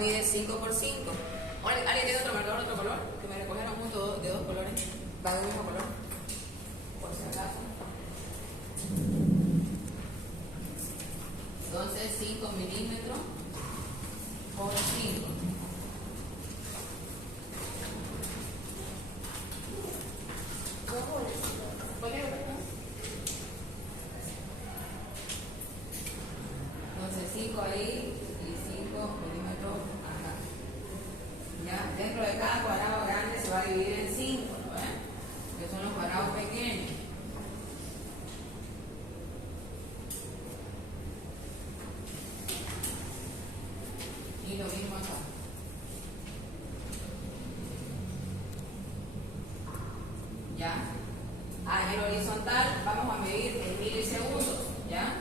mide 5 por 5. ¿Alguien tiene otro marcador de otro color? Que me recogieron juntos de dos colores. Van del mismo color. Por si acaso. Entonces 5 milímetros por 5. Entonces 5 ahí y 5 milímetros acá. ¿Ya? Dentro de cada cuadrado grande se va a dividir en 5, ¿no ven? Que son los cuadrados pequeños. Y lo mismo acá. ¿Ya? En el horizontal vamos a medir en milisegundos. ¿Ya?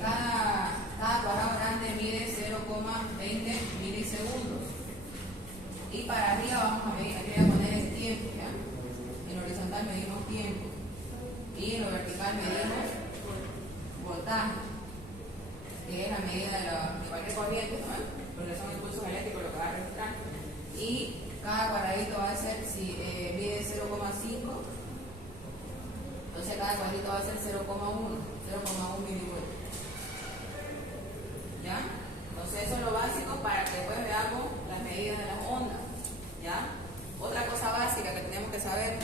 Cada cuadrado grande mide 0,20 milisegundos. Y para arriba vamos a medir, aquí voy a poner el tiempo. ¿Ya? En horizontal medimos tiempo. Y en lo vertical medimos voltaje, que es la medida de cualquier corriente, ¿no? Porque son impulsos eléctricos lo que va a registrar. Y cada cuadradito va a ser, si mide 0,5, entonces cada cuadrito va a ser 0,1 milivolts. ¿Ya? Entonces eso es lo básico para que después veamos las medidas de las ondas. ¿Ya? Otra cosa básica que tenemos que saber.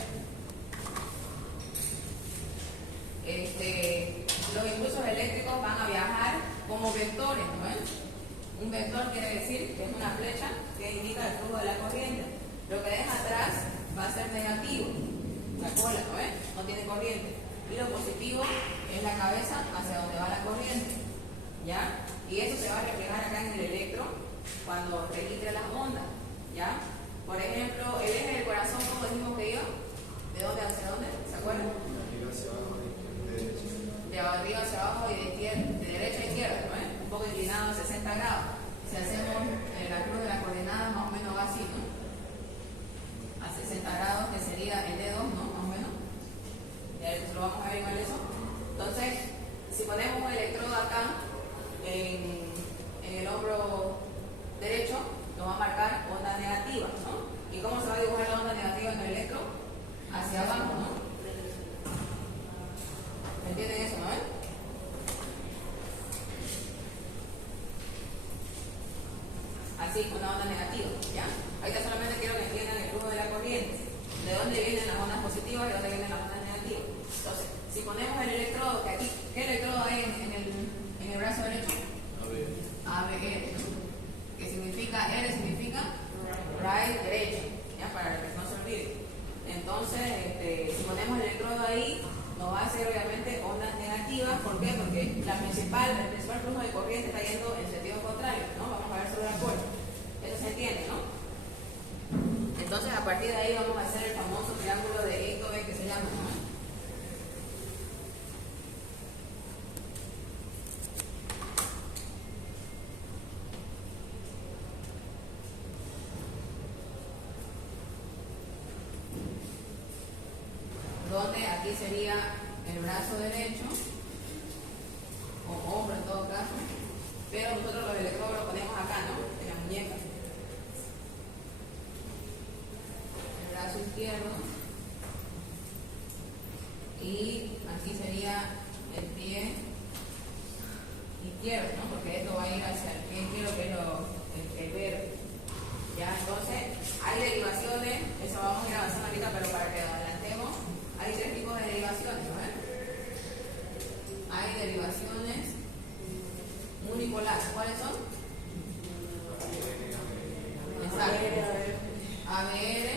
Los impulsos eléctricos van a viajar como vectores, ¿no ven? Un vector quiere decir que es una flecha que indica el flujo de la corriente. Lo que deja atrás va a ser negativo, la cola, ¿no ven? No tiene corriente. Y lo positivo es la cabeza hacia donde va la corriente. ¿Ya? Y eso se va a reflejar acá en el electro cuando registre las ondas. ¿Ya? Por ejemplo, el eje del corazón, ¿cómo dijimos que iba? ¿De dónde hacia dónde? ¿Se acuerdan? De arriba hacia abajo y de derecha a izquierda, ¿no? Un poco inclinado a 60 grados. Si hacemos la cruz de las coordenadas, más o menos va así, ¿no? A 60 grados, que sería el dedo, ¿no? Más o menos. Ya lo vamos a ver igual eso. Entonces, si ponemos un electrodo acá en el hombro derecho, nos va a marcar onda negativa, ¿no? ¿Y cómo se va a dibujar la onda negativa en el electro? Hacia abajo, ¿no? ¿Me entienden eso, no? Así, una onda negativa, ¿ya? Ahorita solamente quiero que entiendan el flujo de la corriente. De dónde vienen las ondas positivas y de dónde vienen las ondas negativas. Entonces, si ponemos el electrodo, que aquí, ¿qué electrodo hay en el brazo derecho? ABR, ¿no? Que significa, R significa right, derecho, ¿ya? Para que no se olvide. Entonces, si ponemos el electrodo ahí, nos va a hacer obviamente ondas negativas. ¿Por qué? Porque el principal flujo de corriente está yendo en sentido contrario, ¿no? Vamos a ver sobre la cola. Eso se entiende, ¿no? Entonces a partir de ahí vamos a hacer el famoso triángulo de Eto que se llama, ¿no? Donde aquí sería el brazo derecho, o hombro en todo caso, pero nosotros los electrodos los ponemos acá, ¿no? En la muñeca. El brazo izquierdo, y aquí sería el pie izquierdo, ¿no? Porque esto va a ir hacia el pie izquierdo, que es el verde. ¿Ya? Entonces, hay derivaciones, eso vamos a ir avanzando ahorita, pero para que lo adelantemos. Hay tres tipos de derivaciones, ¿no? Hay derivaciones unipolares. ¿Cuáles son? Exacto. ABR.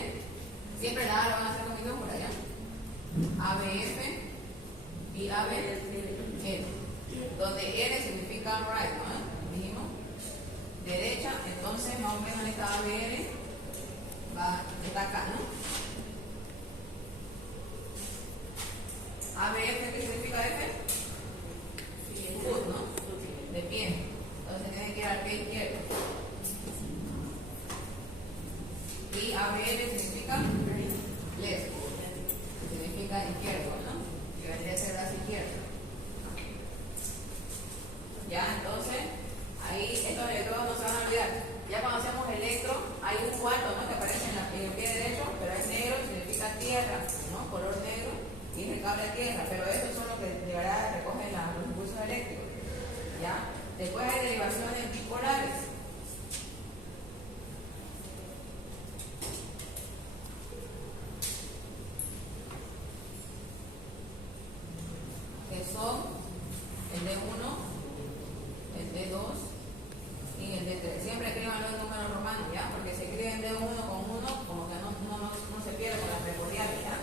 Siempre la A lo van a hacer con minúscula, ¿ya? ABF y ABL. Donde R significa right, ¿no? Dijimos. Derecha, entonces más o menos esta ABR está acá, ¿no? ABF, ¿qué significa F? Foot, ¿no? De pie. Entonces tienen que ir al pie izquierdo. Y ABL significa left, significa izquierdo, ¿no? Que vendría a ser brazo izquierdo. Ya, entonces, ahí estos electrodos no se van a olvidar. tabla queja, pero estos son los que de verdad recogen los impulsos eléctricos. ¿Ya? Después hay derivaciones bipolares. Que son el D1, el D2 y el D3. Siempre escríbanlo en números romanos, ¿ya? Porque si escriben D1 con 1, como que no se pierde con las primordiales, ¿ya?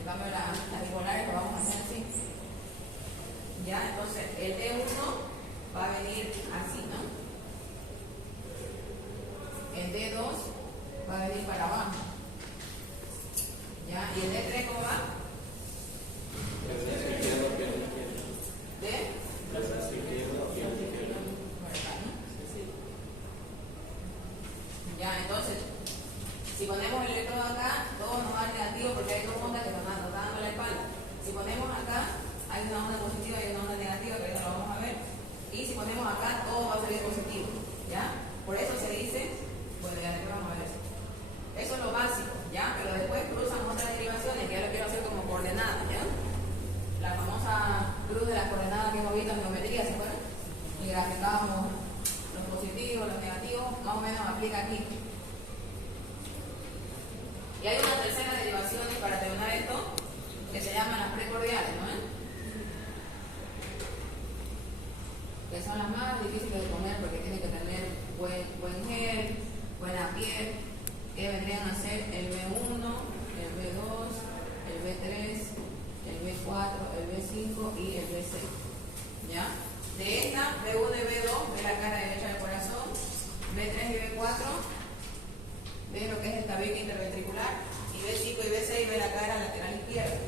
En cambio, las bipolares lo vamos a hacer así. ¿Ya? Entonces, el D1 va a venir así, ¿no? El D2 va a venir para abajo. ¿Ya? ¿Y el D3 cómo va? Ya, entonces, si ponemos el electrodo acá, todo nos va a dar negativo porque hay dos ondas que nos están dando la espalda. Si ponemos acá, hay una onda positiva y una onda negativa, que ahorita lo vamos a ver. Y si ponemos acá, todo va a salir positivo. ¿Ya? Por eso se dice, bueno, ya después vamos a ver eso. Eso es lo básico, ¿ya? Pero después cruzan otras derivaciones, que ya lo quiero hacer como coordenadas, ¿ya? La famosa cruz de las coordenadas que hemos visto en geometría, ¿se acuerdan? Y graficábamos los positivos, los negativos, más o menos aplica aquí. Y hay una tercera derivación para terminar esto, que se llaman las precordiales, ¿no? Que son las más difíciles de poner porque tienen que tener buen gel, buena piel, que vendrían a ser el B1, el B2, el B3, el B4, el B5 y el B6. ¿Ya? De esta, B1 y B2, ve la cara derecha del corazón, B3 y B4, ve lo que es el tabique interventricular, y B5 y B6 ve la cara lateral izquierda.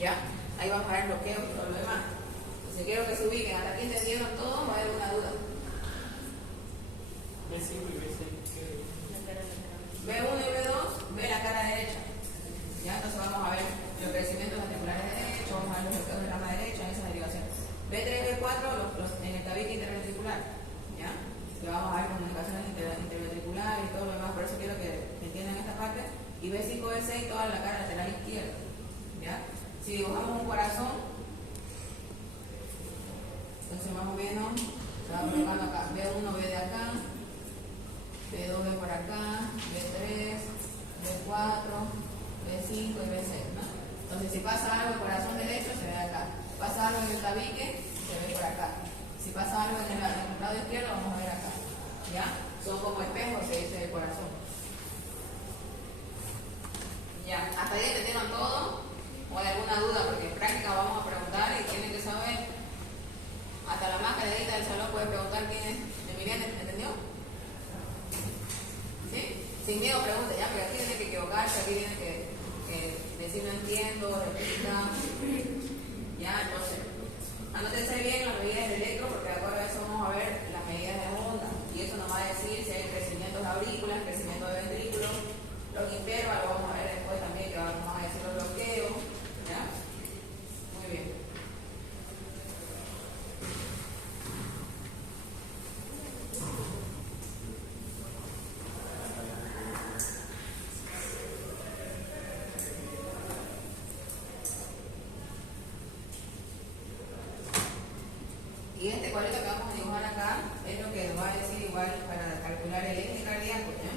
¿Ya? Ahí vamos a ver bloqueos y todo lo demás. Si quiero que se ubiquen, hasta aquí entendieron todo, no hay alguna duda. B5 y B6. B1 y B2 ve la cara derecha. ¿Ya? Entonces vamos a ver los crecimientos ventriculares derechos, vamos a ver los bloqueos de rama derecha en esa derivación. B3 y B4 en el tabique interventricular. ¿Ya? Y vamos a ver comunicaciones interventriculares y todo lo demás, por eso quiero que entiendan esta parte. Y B5 y B6 toda la cara lateral izquierda. ¿Ya? Si dibujamos un corazón, entonces más o menos se va colocando acá. B1 ve de acá, B2 ve por acá, B3, B4, B5 y B6, ¿no? Entonces si pasa algo en el corazón derecho, se ve acá. Pasa algo en el tabique, se ve por acá. Si pasa algo en el lado izquierdo, vamos a ver acá. ¿Ya? Son como espejos, se dice, del corazón. Ya, hasta ahí entendieron todo. ¿O hay alguna duda? Porque en práctica vamos a preguntar y tienen que saber. Hasta la más caledita del salón puede preguntar quién es. ¿Emiliano entendió? ¿Sí? Sin miedo pregunte, ya, porque aquí tiene que equivocarse, aquí tiene que decir no entiendo, repita. Ya, entonces, anótense bien las medidas del electro, porque de acuerdo a eso vamos a ver las medidas de onda. Y eso nos va a decir si hay crecimiento de aurículas, crecimiento de ventrículos, los intervalos, vamos a ver después también que vamos a decir los bloqueos. ¿Ya? Muy bien. Y este cuadrito que vamos a dibujar acá es lo que nos va a decir igual para calcular el eje cardíaco, ¿ya?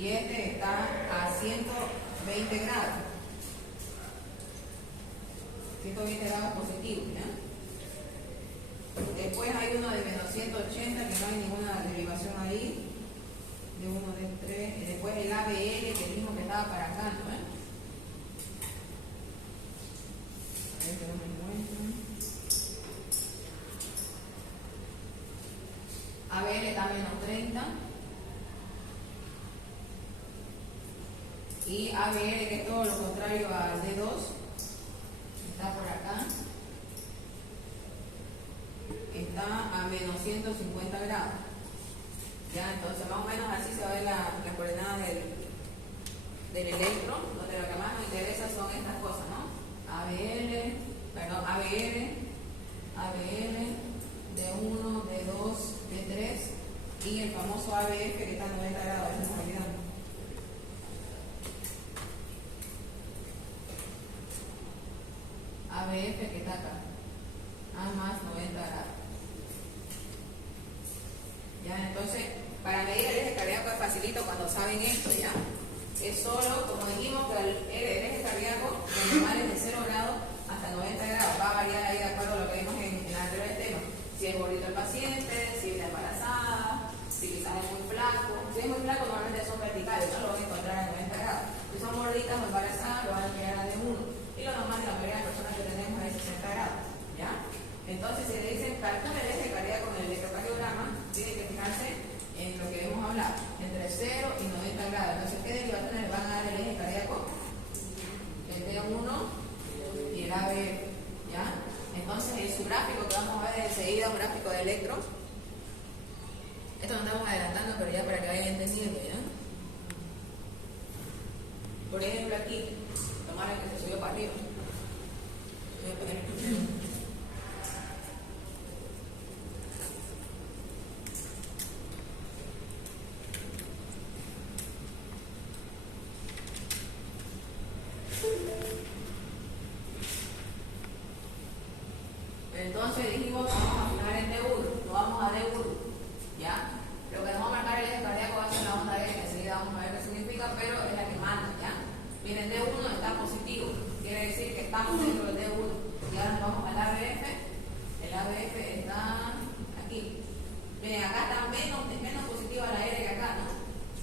y este está a 120 grados. 120 grados positivos, ¿ya? Después hay uno de menos 180 que no hay ninguna derivación ahí. De 1, de 3. Y después el ABL, que es el mismo que estaba para acá, ¿no? A ver que no me encuentro. ABL está a menos 30. Y ABL, que es todo lo contrario al D2, está por acá. Está a menos 150 grados. Ya, entonces más o menos así se va a ver las coordenadas del electrón, donde lo que más nos interesa son estas cosas, ¿no? ABL, D1, D2, D3 y el famoso ABF que está a 90 grados, eso nos olvidamos. ABF que está acá, a más 90 grados. Ya, entonces, para medir el eje cardíaco es facilito cuando saben esto, ¿ya? Es solo, como dijimos, que el eje cardíaco normal es de 0 grados hasta 90 grados. Va a variar ahí de acuerdo a lo que vimos en el anterior tema. Si es gordito el paciente, si está embarazada, si quizás es muy flaco. Si es muy flaco, normalmente son verticales, no lo van a encontrar a 90 grados. Si son gorditas o embarazadas, lo van a crear a D1. Y lo normal de la mayoría de las personas que tenemos es 60 grados, ¿ya? Entonces, si le dicen calcula el eje cardíaco con el electrocardiograma, tiene que fijarse en lo que hemos hablado, entre 0 y 90 grados. Entonces, ¿qué derivaciones le van a dar el eje cardíaco? El D1 y el ABF, ¿ya? Entonces, en su gráfico que vamos a ver enseguida, un gráfico de electro. Esto nos estamos adelantando, pero ya para que vayan entendiendo, ¿ya? Por ejemplo, aquí, tomar el que se subió para arriba. Voy a poner el primero. Entonces dijimos que vamos a fijar en D1, no vamos a D1, ¿ya? Lo que nos va a marcar el eje cardíaco va a ser la onda E, que enseguida vamos a ver qué significa, pero es la que manda, ¿ya? Miren, D1 está positivo, quiere decir que estamos dentro del D1. Y ahora nos vamos al ABF, el ABF está aquí. Miren, acá está menos positiva la R que acá, ¿no?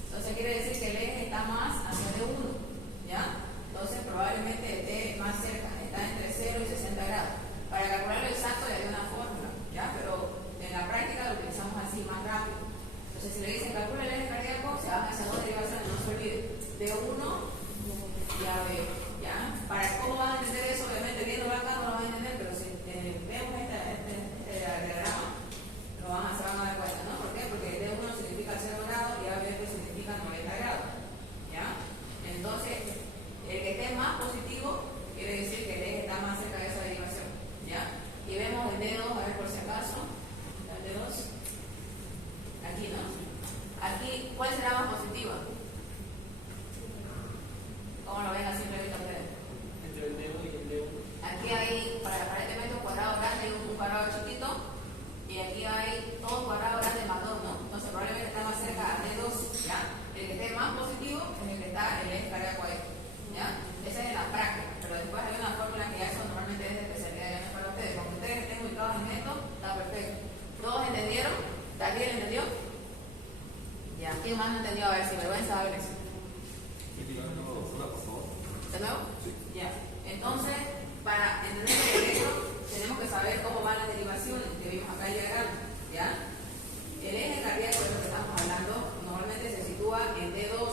Entonces quiere decir que el eje está más hacia D1, ¿ya? Entonces probablemente esté más cerca, está entre 0 y 60 grados. Para calcularlo exacto ya hay una fórmula, ¿ya? Pero en la práctica lo utilizamos así, más rápido. Entonces si le dicen calcula el eje cardíaco, se van a hacer dos derivaciones, no se olviden, D1 y ABF, ¿ya? Para cómo van a entender eso, obviamente viendo acá no lo van a entender, pero si vemos este diagrama, se van a dar cuenta, ¿no? ¿Por qué? Porque D1 significa 0 grados y ABF significa 90 grados, ¿ya? Entonces, el que esté más positivo quiere decir que el eje está más cerca de esa derivación, ¿ya? Y vemos el D2, a ver por si acaso, el D2, aquí, ¿no? Aquí, ¿cuál será más positiva? ¿Cómo lo ven a simple vista ustedes? Entre el D1 y el D1. Aquí hay, aparentemente, un cuadrado grande y un cuadrado chiquito, y aquí hay todo cuadrado grande más 2, ¿no? Entonces probablemente está más cerca a D2, ¿ya? El que esté más positivo es el que está el eje cardíaco ahí, ¿ya? Esa es la práctica, pero después hay una fórmula que ya eso normalmente es de especialidad, ya no es para ustedes. Como ustedes estén ubicados en esto, está perfecto. ¿Todos entendieron? ¿Daniel entendió? Ya, ¿quién más no entendió? A ver, si vergüenza, a ver eso. ¿De nuevo? Sí. Ya. Entonces, para entender el electro, tenemos que saber cómo van las derivaciones que vimos acá en el diagrama, ¿ya? El eje cardíaco de lo que estamos hablando normalmente se sitúa en D2,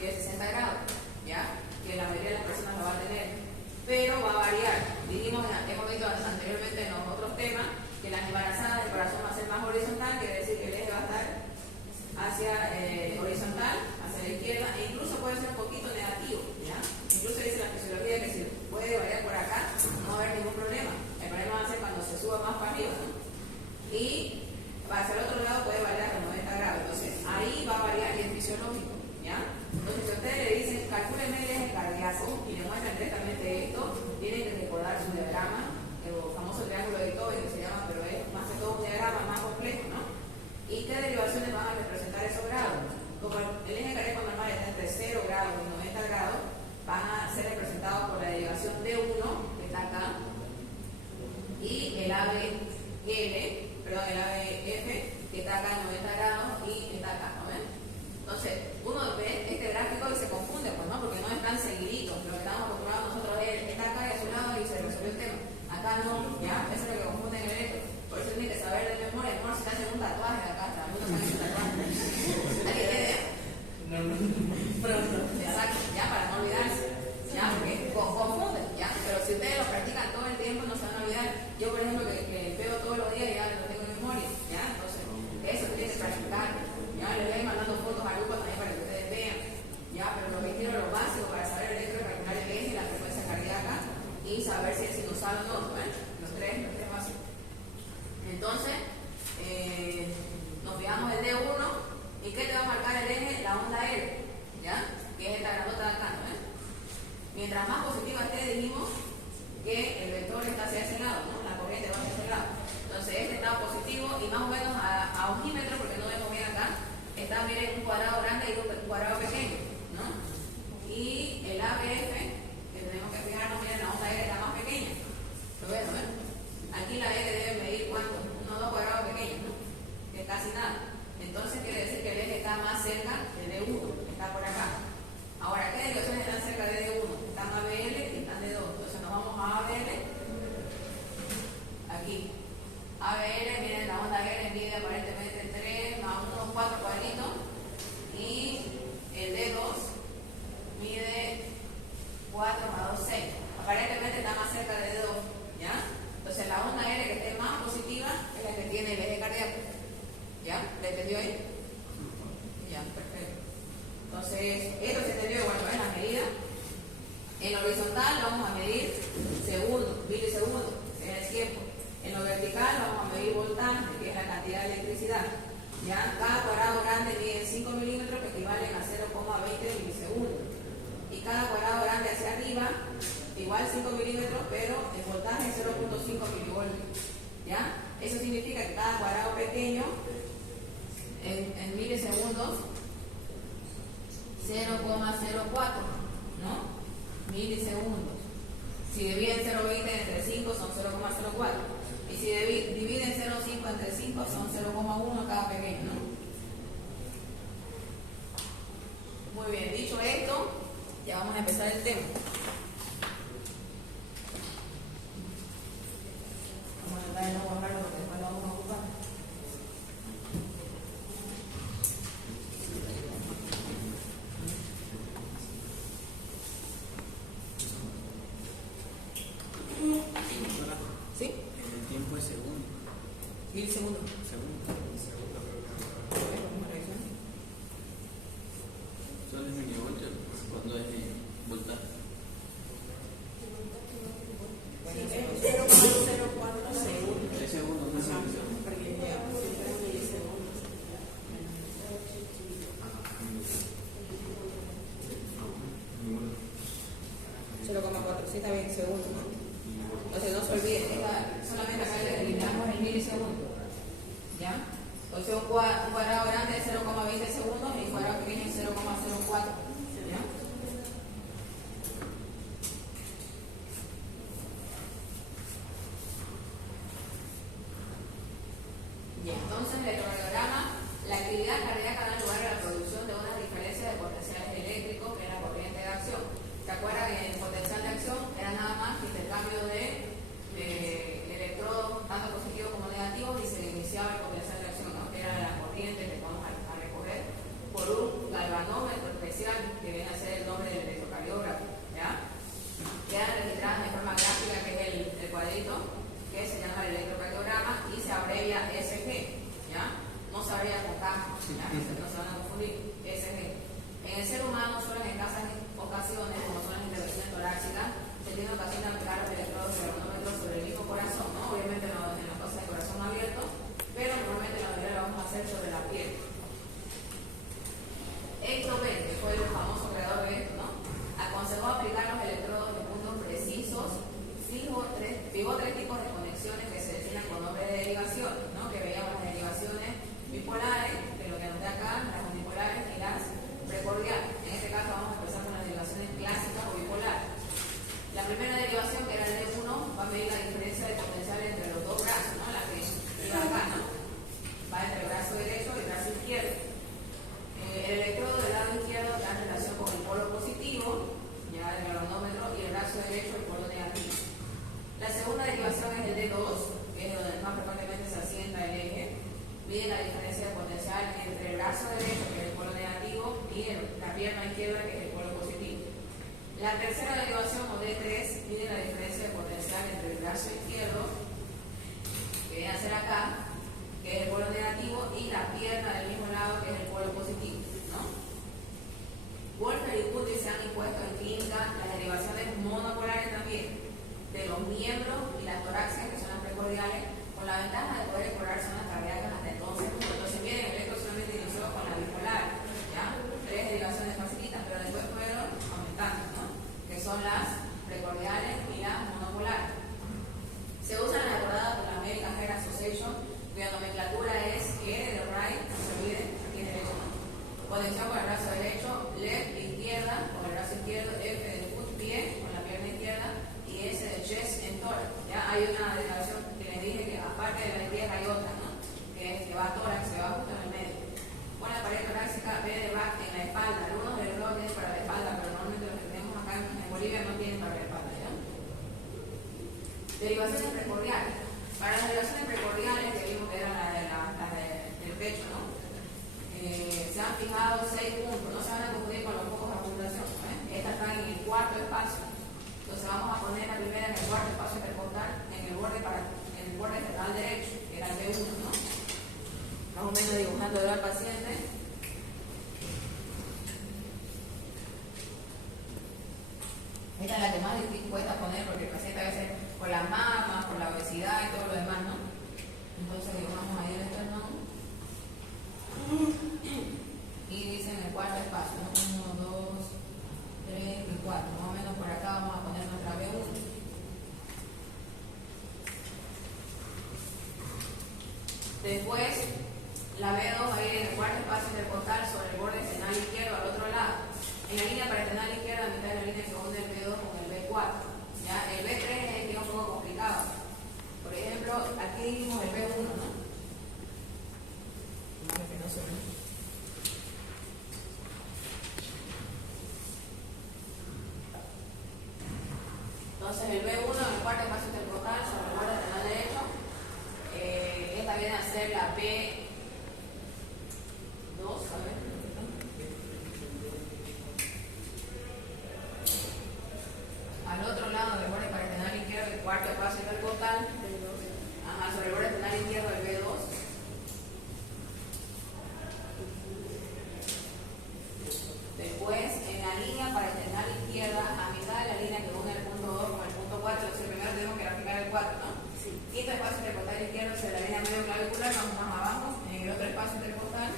que es 60 grados, ¿ya? Que la mayoría de las personas lo va a tener, pero va a variar. Dijimos, hemos visto anteriormente en los otros temas que las embarazadas el corazón va a ser más horizontal, quiere decir que el eje va a estar hacia horizontal, hacia la izquierda, e incluso puede ser un poquito negativo, ¿ya? Incluso dice la fisiología que se puede variar por tatuajes acá, algunos se han hecho tatuajes. ¿Alguien tiene? No, pronto. Exacto, ya para no olvidarse. Ya, porque confunde, ya. Pero si ustedes lo practican todo el tiempo, no se van a olvidar. Yo, por ejemplo, que veo todos los días, ya lo tengo en memoria, ya. Entonces, eso tienen que practicar. Ya, les voy mandando fotos a grupo también para que ustedes vean. Ya, pero lo que quiero, lo básico para saber el electro, calcular el eje, la frecuencia cardíaca y saber si es sinusal o no, ¿no? Los tres básicos. Entonces, nos fijamos el D1 y ¿qué te va a marcar el eje? La onda L, ¿ya? Que es esta grandota de acá, ¿no? Mientras más positiva esté, dijimos que el vector está hacia ese lado, ¿no? La corriente va hacia ese lado. Entonces, este está positivo y más o menos a ojímetro, porque no vemos bien acá, está, miren, un cuadrado grande y un cuadrado pequeño, ¿no? Y el ABF, que tenemos que fijarnos, miren, la onda L está más pequeña. ¿Lo ven, no? Aquí la L debe medir ¿cuánto? Unos 2 cuadrados pequeños, ¿no? Que es casi nada. Entonces quiere decir que el eje está más cerca del D1, está por acá. Ahora, ¿qué derivaciones están cerca de D1? Están ABL y están D2. Entonces nos vamos a ABL. Aquí. ABL, miren, la onda L mide aparentemente 3 más unos 4 cuadritos. Y el D2 mide 4 más 2, 6. Aparentemente está más cerca de D2. ¿Ya? Entonces la onda L que esté más positiva es la que tiene el eje cardíaco. ¿Ya? ¿Le entendió ahí? Ya, perfecto. Entonces, esto se entendió, bueno, es la medida. En lo horizontal vamos a medir segundos, milisegundos, que es el tiempo. En lo vertical vamos a medir voltaje, que es la cantidad de electricidad. ¿Ya? Cada cuadrado grande mide 5 milímetros, que equivalen a 0,20 milisegundos. Y cada cuadrado grande hacia arriba, igual 5 milímetros, pero el voltaje es 0,5 milivoltios. ¿Ya? Eso significa que cada cuadrado pequeño, en milisegundos, 0,04, ¿no? Milisegundos. Si dividen 0,20 entre 5 son 0,04. Y si dividen 0,5 entre 5 son 0,1 cada pequeño, ¿no? Muy bien, dicho esto, ya vamos a empezar el tema. Vamos a tratar de no borrarlo porque después lo vamos a ocupar. ¿Sí? El tiempo es segundo. Milisegundos. Solo es milivoltio cuando es voltaje. Es 0,04 segundos. 3 segundos, no sé. Porque ya pusieron milisegundos. 0,4, sí, está bien, segundos, ¿no? Entonces no se olviden, solamente acá le eliminamos el milisegundo. ¿Ya? Entonces un cuadrado grande es 0,20 segundos y un cuadrado pequeño es 0,04. ¿Ya? Y entonces el electrocardiograma, la actividad cardíaca da lugar a la producción de una diferencia de potenciales eléctricos en la corriente de acción. ¿Se acuerdan que el potencial de acción era nada más que intercambio de electrodos, tanto positivos como negativos, y se iniciaba el potencial de acción, ¿no? Que era la corriente que vamos a recoger por un galvanómetro especial que viene a ser el nombre del electrocardiógrafo. ¿Ya? Quedan registradas de forma gráfica, que es el cuadrito que se llama el electrocardiograma y se abrevia SG. ¿Ya? No se abrevia con K, ¿ya? No se van a confundir. SG. En el ser humano, solo en escasas ocasiones, como son las intervenciones torácicas, se tiene ocasión de aplicar los electrodos de galvanómetro sobre el mismo corazón, ¿no? Obviamente en las cosas de corazón abierto, pero normalmente la mayoría lo vamos a hacer sobre la piel. Hector Bell, que fue el famoso creador de esto, ¿no? Aconsejó aplicar los electrodos de puntos precisos, fijó tres tipos de conexiones que se designan con nombre de derivaciones, ¿no? Que veíamos las derivaciones bipolares, que lo que anoté acá, las unipolares y las precordiales. En este caso vamos a empezar con las derivaciones clásicas o bipolares. La primera derivación, que era el D1, va a medir la diferencia de potencial entre los dos brazos, ¿no? La que iba acá, ¿no? Va entre el brazo derecho potencial entre el brazo derecho, que es el polo negativo, y la pierna izquierda, que es el polo positivo. La tercera derivación, o D3, mide la diferencia de potencial entre el brazo izquierdo, que viene a ser acá, que es el polo negativo, y la pierna del mismo lado, que es el polo positivo, ¿no? Wolfer y Guthrie se han impuesto en clínica las derivaciones monopolares también de los miembros y las torácicas, que son las precordiales, con la ventaja de poder explorar zonas cardíacas hasta entonces. Entonces, miren, el electro solamente inició con la bipolar, ¿ya? 3 derivaciones facilitas, pero después fueron aumentando, ¿no? Que son las precordiales y las monopolares. Se usan las acordadas por la American Heart Association, cuya nomenclatura es E de right, no se olviden, aquí es derecho, ¿no? Potencial con el brazo derecho, left, izquierda, con el brazo izquierdo, F de foot, pie, con la pierna izquierda, y S de chest en tórax. Ya hay una derivación que les dije que aparte de la izquierda hay otra, ¿no? Que va a tórax, se va justo en el medio. Con la pared torácica, B de back en la espalda. Algunos del blog tienen para la espalda, pero normalmente los que tenemos acá en Bolivia no tienen para la espalda, ¿ya? Derivaciones precordiales. Para las derivaciones precordiales, que vimos que eran las del pecho, ¿no? Se han fijado 6 puntos. No se van a confundir con los focos de apuntación, ¿eh? Estas están en el cuarto espacio. Entonces vamos a poner la primera en el cuarto espacio intercostal, en el borde esternal derecho, que era el B1, ¿no? Más o menos dibujando al paciente. Esta es la que más difícil cuesta poner, porque el paciente a veces por las mamas, por la obesidad y todo lo demás, ¿no? Entonces dibujamos ahí el esternón. Y dice en el cuarto espacio, ¿no? 1, 2, 3 y 4. Más o menos por acá vamos a poner nuestra B1. Después, la B2 va a ir en el cuarto espacio intercostal sobre el borde esternal izquierdo al otro lado. En la línea paresternal izquierda, a mitad de la línea que une el B2 con el B4. ¿Ya? El B3 es el que es un poco complicado. Por ejemplo, aquí vimos el B1, ¿no? Que no se ve. Entonces el B1 en el cuarto espacio intercostal sobre el borde esternal derecho. Esta viene a ser la B2, a ver. Al otro lado del borde paresternal izquierdo, el cuarto espacio intercostal. Ajá, sobre el borde esternal izquierdo el B2. Después, en la línea paresternal izquierda, a mitad de la línea que une el punto 2 con el punto 4, entonces primero tenemos que graficar el 4, ¿no? Sí. Quinto espacio intercostal izquierdo sobre la línea medio clavicular, vamos más abajo, en el otro espacio intercostal,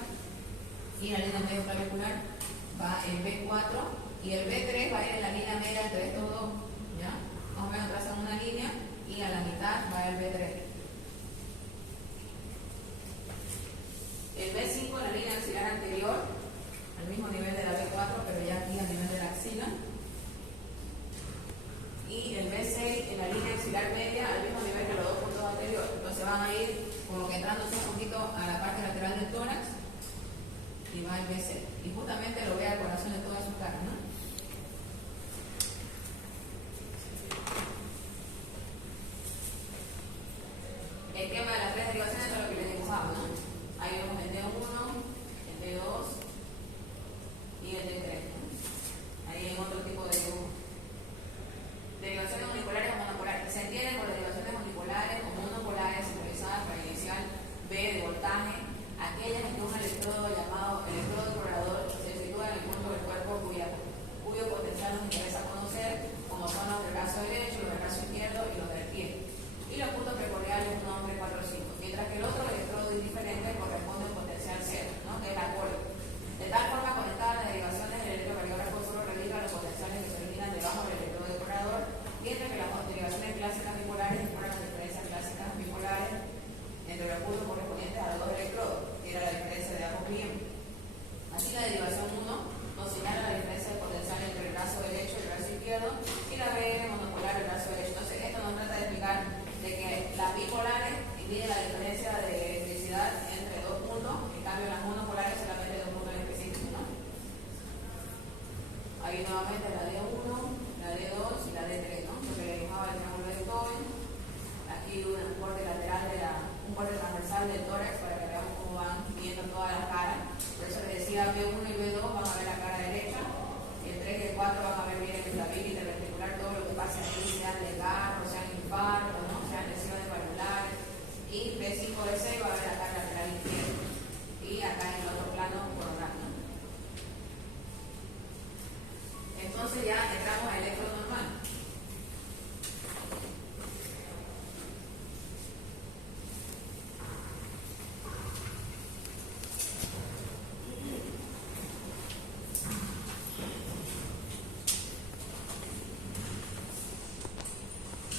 y en la línea medio clavicular va el B4, y el B3 va a ir en la línea media entre estos dos, ¿ya? Más o menos trazan una línea, y a la mitad va el B3. El B5 en la línea axilar anterior, al mismo nivel de la B4, pero ya aquí a nivel de la axila. Y el B6 en la línea axilar media, al mismo nivel que los dos puntos anteriores. Entonces van a ir como que entrándose un poquito a la parte lateral del tórax, y va el B6. Y justamente lo ve al corazón de toda su cara, ¿no? El esquema de las 3 derivaciones es lo que les dibujamos, ¿no? Ahí vemos el D1, el D2 y el D3, ¿no? Ahí hay otro tipo de dibujo. Derivaciones unipolares o monopolares. Se entienden por derivaciones unipolares o monopolares simbolizadas por la inicial B de voltaje, aquellas en que un electrodo llamado electrodo explorador se sitúa en el punto del cuerpo cuyo potencial nos interesa conocer, como son los del brazo derecho, los del brazo izquierdo y los del pie. Y los puntos precordiales 1, 3, 4, 5. Mientras que el otro electrodo indiferente corresponde a un potencial cero, ¿no? Que es la cola. De tal forma, conectadas las derivaciones del electrocardiógrafo solo radica los potenciales que se originan debajo del electrodo explorador, mientras que las derivaciones clásicas bipolares exploran las diferencias clásicas bipolares entre los puntos correspondientes a los dos electrodos, que era la diferencia de ambos miembros. Así, la derivación 1 nos señala la diferencia de potencial entre el brazo derecho y el brazo izquierdo, y la BN monopolar del brazo derecho. Entonces, esto nos trata de explicar de que las bipolares dividen la diferencia de electricidad entre dos puntos, en cambio las monopolares solamente dos puntos específicos, ¿no? Ahí nuevamente la D1, la D2 y la D3, ¿no? Lo que le dibujaba el triángulo de Cohen. Aquí un corte lateral un corte transversal del tórax para que veamos cómo van viendo todas las caras. Por eso les decía B1 y B2 van a ver la cara derecha, y el 3 y el 4 van a ver bien el estability ventricular, todo lo que pase aquí, sean desgarros, sean infartos, ¿no? Sean lesiones valvulares. Y B5 y B6 va a ver la cara lateral izquierda. Y acá en el otro plano coronal, ¿no? Entonces ya entramos al electro normal.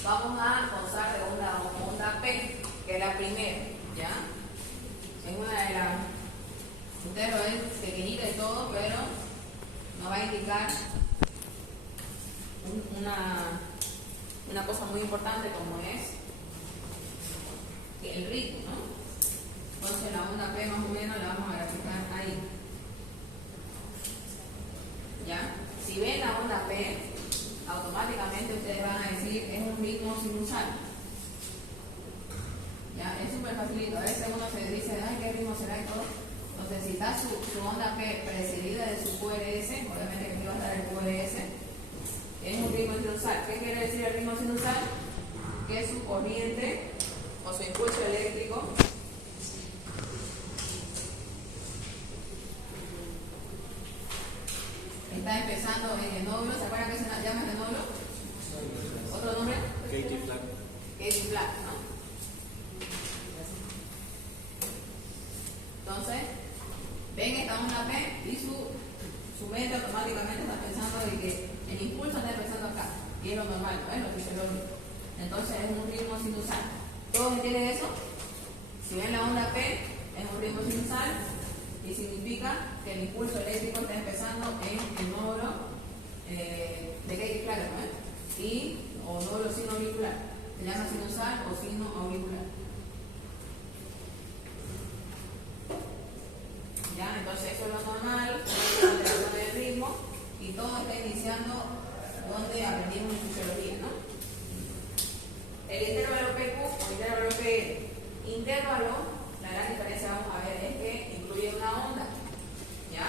Vamos a posar de onda P, que es la primera, ¿ya? Es una de las... Ustedes lo ven pequeñita y todo, pero nos va a indicar una cosa muy importante como es el ritmo, ¿no? Entonces la onda P más o menos la vamos a graficar ahí. ¿Ya? Si ven la onda P, automáticamente ustedes van a decir es un ritmo sinusal. ¿Ya? Es súper facilito. A veces uno se dice, ay, ¿qué ritmo será y todo? Entonces, si está su onda P precedida de su QRS, obviamente que aquí va a estar el QRS, es un ritmo sinusal. ¿Qué quiere decir el ritmo sinusal? Que su corriente o su impulso eléctrico está empezando en el nódulo. ¿Se acuerdan que se llama el nódulo? ¿Otro nombre? Katie Flag. Katie Flag, ¿no? Entonces, ven esta onda P y su mente automáticamente está pensando de que el impulso está empezando acá. Y es lo normal, ¿no? Es lo fisiológico. Entonces es un ritmo sinusal. ¿Todos entienden eso? Si ven la onda P, es un ritmo sinusal y significa que el impulso eléctrico está empezando en el nódulo de Katie Flag, ¿no? Y o nódulo sino auricular. Se llama sinusal o sino auricular. ¿Ya? Entonces eso es lo normal, la alteración del ritmo, y todo está iniciando donde aprendimos en fisiología, ¿no? El intervalo PQ o intervalo PR. Intervalo, la gran diferencia vamos a ver es que incluye una onda, ¿ya?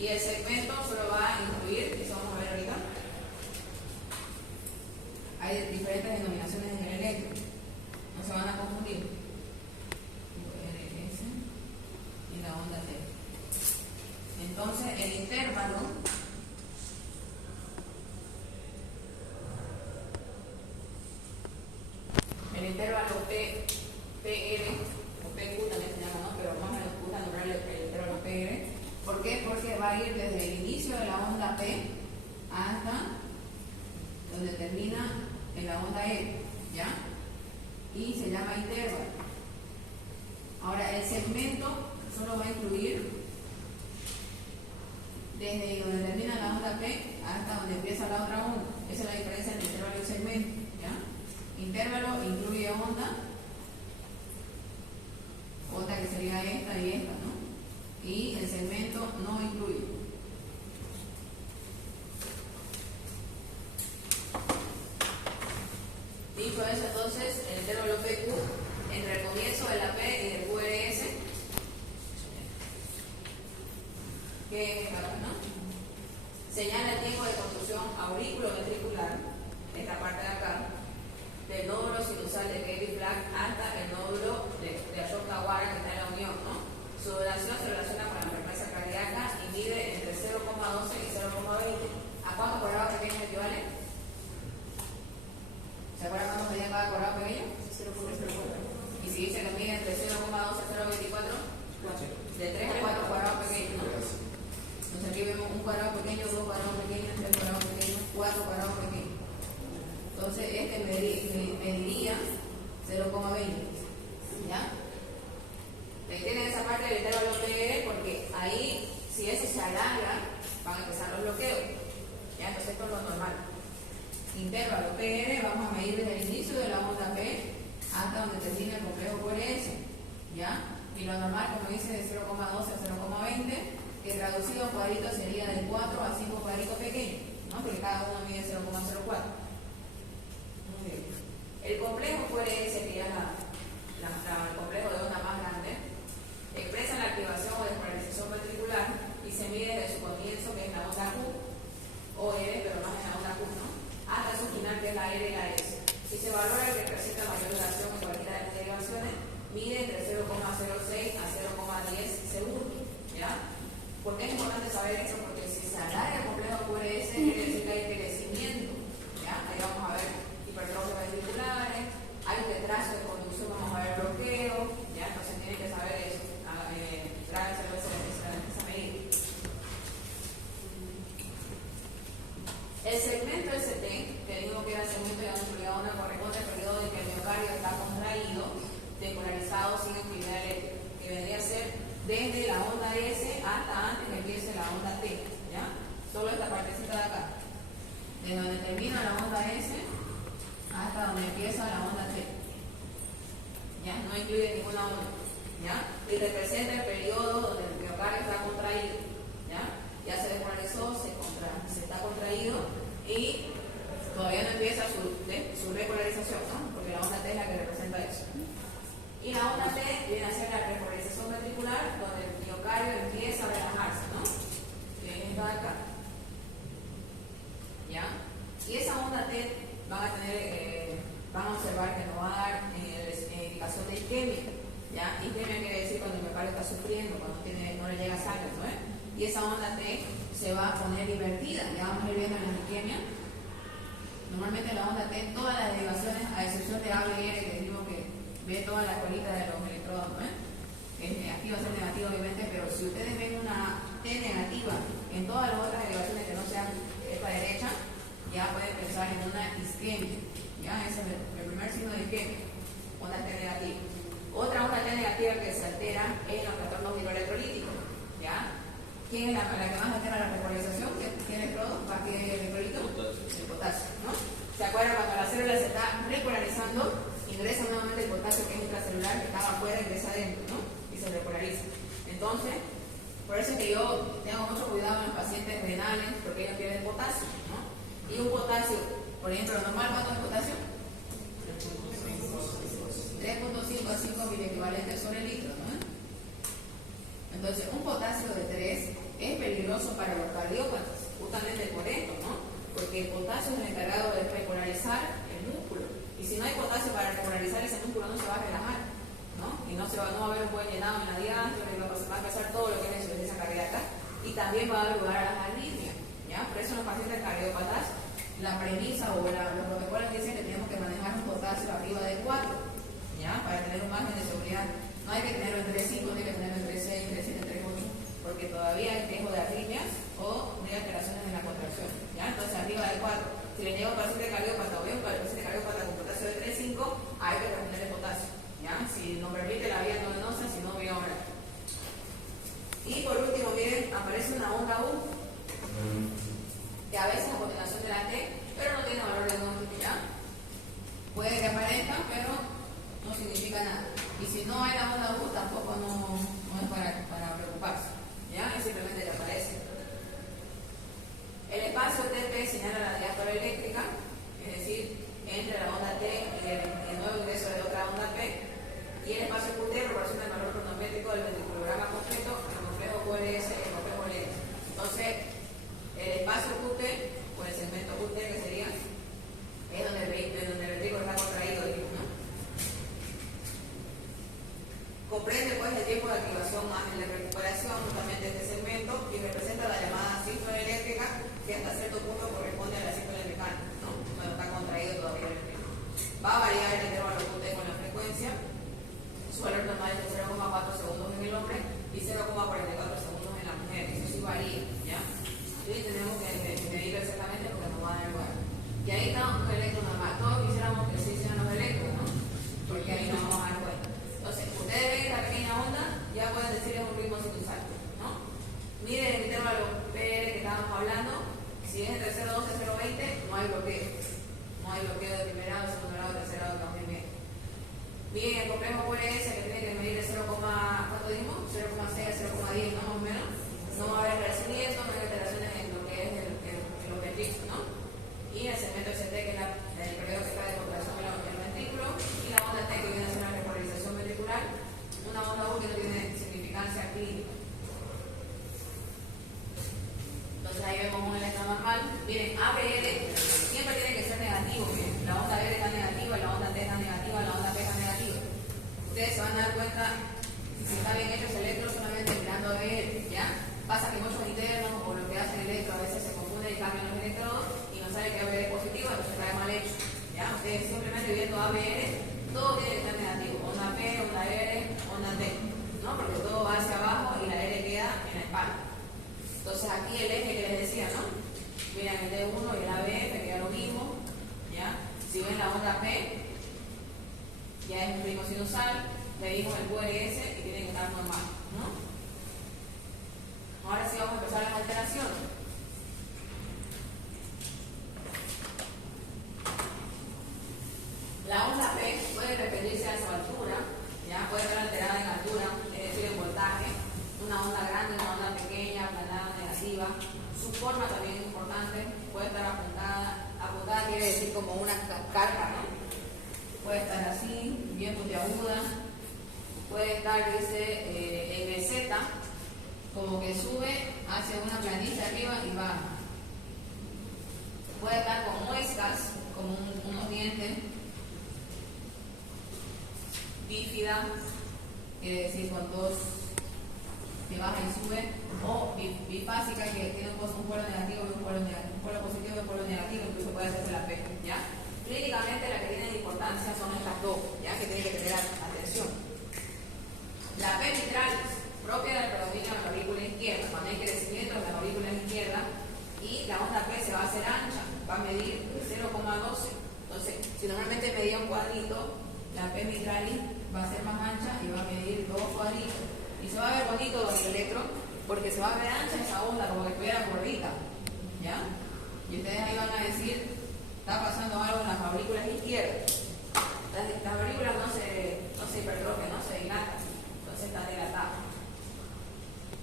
Y el segmento solo va a incluir, eso vamos a ver ahorita. Hay diferentes denominaciones en el electro, no se van a confundir. RS y la onda T. Entonces el intervalo PR o PQ también se llama, ¿no? Pero más me gusta nombrarle el intervalo PR. ¿Por qué? Porque va a ir desde el inicio de la onda P hasta donde termina en la onda E, ¿ya? Y se llama intervalo. Ahora el segmento solo va a incluir desde donde termina la onda P hasta donde empieza la otra onda. Esa es la diferencia entre intervalo y segmento, ¿ya? Intervalo incluye onda que sería esta y esta, ¿no? Y el segmento no incluye. Dicho eso, entonces, el intervalo PQ entre el comienzo de la P y el QRS, que es acá, ¿no? Señala el tiempo de construcción aurículo-ventricular, esta parte de acá, del nódulo sinusal de Katie Flag hasta el nódulo de Ashok-Tawara que está en la unión, ¿no? Su duración se relaciona con la frecuencia cardíaca y mide entre 0,12 y 0,20. ¿A cuánto cuadrado pequeño equivale? ¿Se acuerdan cuánto medía cada cuadrado pequeño? 0,04. Y si dice que mide entre 0,12 a 0,24, de 3 a 4 cuadrados pequeños, ¿no? Entonces aquí vemos un cuadrado pequeño, 2 cuadrados pequeños, 3 cuadrados pequeños, 4 cuadrados pequeños. Entonces este mediría 0,20. ¿Ya? ¿Entienden esa parte del intervalo PR? Porque ahí, si ese se alarga, van a empezar los bloqueos. ¿Ya? Entonces esto es lo normal. Intervalo PR, vamos a medir desde el inicio de la onda P hasta donde termina el complejo QRS. ¿Ya? Y lo normal, como dice, de 0,12 a 0,20, que traducido a cuadritos sería de 4 a 5 cuadritos pequeños, ¿no? Porque cada uno mide 0,04. Muy bien. El complejo QRS, que ya el complejo de onda más grande, expresa la activación o R y la S. Si se valora el que presenta mayor duración en cualquiera de las derivaciones, mide entre 0,06 a 0,10 segundos. ¿Ya? ¿Por qué es importante saber esto? Porque si se alarga el complejo QRS, quiere decir que hay crecimiento. ¿Ya? Ahí vamos a ver hipertrofia ventriculares, hay un retraso de conducción, vamos a ver bloqueo. ¿Ya? Entonces tienen que saber eso. Grábense esa medida. El segmento ST, que digo que era el segmento de ampliado corresponde al periodo en que el miocardio está contraído, depolarizado sin actividad eléctrica, que vendría a ser desde la onda S hasta antes que empiece la onda T. ¿Ya? Solo esta partecita de acá. Desde donde termina la onda S hasta donde empieza la onda T. ¿Ya? No incluye ninguna onda. ¿Ya? Y representa el periodo donde el miocardio está contraído. Ya se despolarizó, se está contraído y todavía no empieza su repolarización, ¿no? Porque la onda T es la que representa eso. Y la onda T viene a ser la repolarización ventricular, donde el miocardio empieza a relajarse, ¿no? Que es esta de acá. ¿Ya? Y esa onda T van a observar que nos va a dar indicación de isquemia. ¿Ya? Isquemia quiere decir cuando el miocardio está sufriendo, cuando no le llega sangre, ¿no? Y esa onda T se va a poner invertida. Ya vamos a ir viendo en la isquemia. Normalmente la onda T, todas las derivaciones, a excepción de A, B y R, que digo que ve todas las colitas de los electrodos, ¿no? Aquí va a ser negativo, obviamente, pero si ustedes ven una T negativa en todas las otras derivaciones que no sean esta derecha, ya pueden pensar en una isquemia. ¿Ya? Ese es el primer signo de isquemia, onda T negativa. Otra onda T negativa que se altera es en los trastornos hidroelectrolíticos. ¿Ya? ¿Quién es la que más altera la repolarización? ¿Qué electrodo? ¿Va qué electrolito? El potasio, ¿no? ¿Se acuerdan cuando la célula se está repolarizando? Ingresa nuevamente el potasio que es intracelular, que estaba afuera, ingresa adentro, ¿no? Y se repolariza. Entonces, por eso es que yo tengo mucho cuidado en los pacientes renales, porque ellos pierden potasio, ¿no? Y un potasio, por ejemplo, normal, ¿cuánto es potasio? 3.5 a 5 miliequivalentes sobre litro, ¿no? Entonces, un potasio de 3 es peligroso para los cardiópatas, justamente por esto, ¿no? Porque el potasio es el encargado de repolarizar el músculo. Y si no hay potasio para repolarizar ese músculo, no se va a relajar, ¿no? Y no va a haber un buen llenado en la diástole, y va a pasar todo lo que es insuficiencia cardíaca. Y también va a dar lugar a las arritmias, ¿ya? Por eso en los pacientes cardiópatas, la premisa o los protocolos dicen que tenemos que manejar un potasio arriba de 4, ¿ya? Para tener un margen de seguridad. No hay que tenerlo entre 5, no hay que tenerlo entre 6, entre 7, entre 8, porque todavía hay riesgo de arritmias o de alteraciones en la contracción. ¿Ya? Entonces, arriba de 4. Si le llega un paciente cardiópata o veo un paciente cardiópata con potasio de 3,5, hay que reponer el potasio. ¿Ya? Si nos permite la vía endovenosa, si no, vía oral. Y por último, miren, aparece una onda U, que a veces a continuación de la T, pero no tiene valor diagnóstico. ¿Ya? Puede que aparezca, pero no significa nada. Y si no hay la onda U, tampoco no es para preocuparse. ¿Ya? Es simplemente que aparece. El espacio TP señala la diástole eléctrica, es decir, entre la onda T y el nuevo ingreso de otra onda P. Y el espacio QT proporciona el valor cronométrico del ventriculograma completo, el complejo QRS y el complejo LS. Entonces, el espacio QT, o el segmento QT que sería, es donde el ventrículo está contraído, ¿no? Comprende pues el tiempo de activación más el de recuperación justamente este segmento y representa la llamada sístole eléctrica que hasta cierto punto corresponde a la sístole mecánica, ¿no? Cuando está contraído todavía el ventrículo. Va a variar el intervalo QT con la frecuencia. Su valor normal es de 0,4 segundos en el hombre y 0,44 segundos en la mujer. Eso sí varía, ¿ya? Y tenemos que medirlo exactamente porque nos va a dar lugar. Y ahí está un electro normal. Todos quisiéramos que se hicieran los electros, ¿no? Porque ahí nos vamos a dar cuenta. Entonces, ustedes ven esta pequeña onda, ya pueden decir es un ritmo sinusal, ¿no? Miren el intervalo PR que estábamos hablando. Si es entre 0,12 y 0,20, no hay bloqueo. No hay bloqueo de primer grado, segundo grado, tercer grado, también bien. Miren el complejo QRS que tiene que medir de 0, ¿cuánto dijimos? 0,6 a 0,10, ¿no? Más o menos. No va a haber crecimiento, no hay alteraciones en lo que es los ventrículos, ¿no? Y el segmento ST, que es el periodo que está de contracción del ventrículo, y la onda T, que viene a ser la repolarización ventricular, una onda U que no tiene significancia clínica. Entonces ahí vemos un electro normal. Miren, ABL siempre tiene que ser negativo. Miren. La ustedes se van a dar cuenta si está bien hecho ese electro solamente mirando a ver, ¿ya? Pasa que muchos internos o lo que hacen electro a veces se confunden y cambian los electrodos y no saben que ABR es positivo, entonces está mal hecho, ¿ya? Ustedes simplemente viendo ABR, todo tiene que estar negativo, onda P, onda R, onda T, ¿no? Porque todo va hacia abajo y la R queda en la espalda. Entonces aquí el eje que les decía, ¿no? Miren el D1 y el ABF, que ya lo mismo, ¿ya? Si ven la onda P, ya es un ritmo sinusal, medimos el QRS y tiene que estar normal, ¿no? Ahora sí vamos a empezar las alteraciones. La onda P puede referirse a su altura, ¿ya? Puede estar alterada en altura, es decir, en voltaje, una onda grande, una onda pequeña, aplanada, negativa. Su forma también es importante, puede estar apuntada quiere decir como una carga, ¿no? Puede estar así, bien puntiaguda, puede estar, dice, en meseta, como que sube hacia una planicie arriba y baja. Puede estar con muescas, como unos dientes, bífida, quiere decir con dos, que baja y sube, o bifásica, que tiene un polo negativo y un polo positivo y un polo negativo, incluso puede hacerse la P, ¿ya? Clínicamente la que tiene de importancia son estas dos, ya que tienen que tener atención. La P mitralis, propia del predominio de la aurícula izquierda, cuando hay crecimiento de la aurícula izquierda, y la onda P se va a hacer ancha, va a medir 0,12. Entonces, si normalmente medía un cuadrito, la P mitralis va a ser más ancha y va a medir 2 cuadritos. Y se va a ver bonito con el electro, porque se va a ver ancha esa onda, como que estuviera gordita, ¿ya? Y ustedes ahí van a decir, está pasando algo en las aurículas izquierdas. Las aurículas no se hipertrofian, no se dilatan, entonces están dilatadas.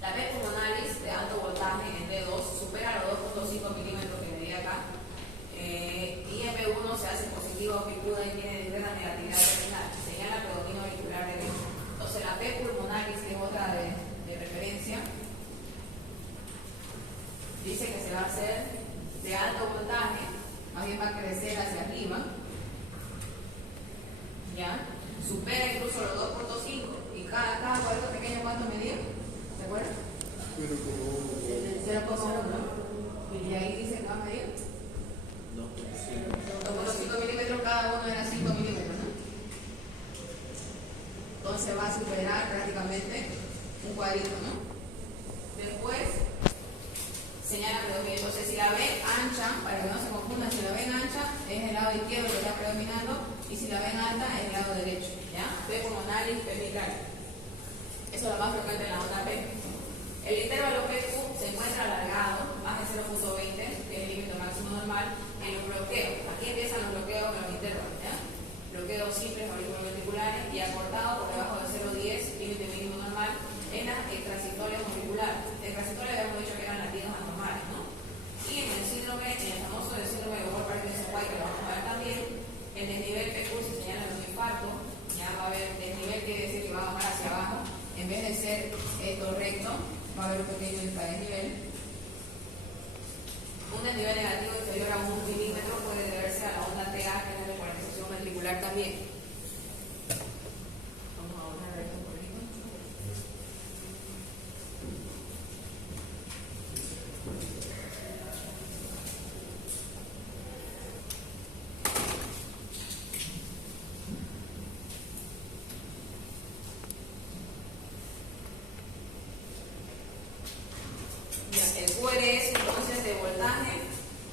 La P pulmonalis de alto voltaje en D2 supera los 2.5 milímetros que medía acá. Y en B1 se hace positivo, picuda y tiene diversa negatividad terminal. Señala predominio auricular derecho. Entonces la P pulmonalis, que es otra de referencia, dice que se va a hacer de alto voltaje, más bien va a crecer hacia arriba, ¿ya? Supera incluso los 2.5 y cada cuadrito pequeño, ¿cuánto medía? ¿Se acuerdan? 0,1. Y ahí dice que va a medir 2.5 milímetros, cada uno era 5 milímetros, ¿no? Entonces va a superar prácticamente un cuadrito, ¿no? Después señala predominio. Entonces, si la ven ancha, para que no se confundan, si la ven ancha es el lado izquierdo que está predominando, y si la ven alta es el lado derecho, ¿ya? P pulmonalis, P mitralis. Eso es lo más frecuente en la onda P. El intervalo PQ se encuentra alargado, más de 0.20, que es el límite máximo normal, en los bloqueos. Aquí empiezan los bloqueos en los intervalos, ¿ya? Bloqueos simples, auriculoventriculares, y acortado por debajo de 0.10, límite mínimo normal, en las extrasistolias auriculares. Extrasistolias habíamos dicho que eran latidos anormales, ¿no? Y en el síndrome, en el famoso del síndrome de Wolff-Parkinson-White, que lo vamos a ver también, el desnivel PQ se señala en un infarto, ya va a haber desnivel, quiere decir que va a bajar hacia abajo, en vez de ser esto recto, va a haber un pequeño desnivel. Un desnivel negativo inferior a 1 milímetro puede deberse a la onda TA, que es la repolarización ventricular también. Vamos a borrar esto un poquito. El QRS entonces de voltaje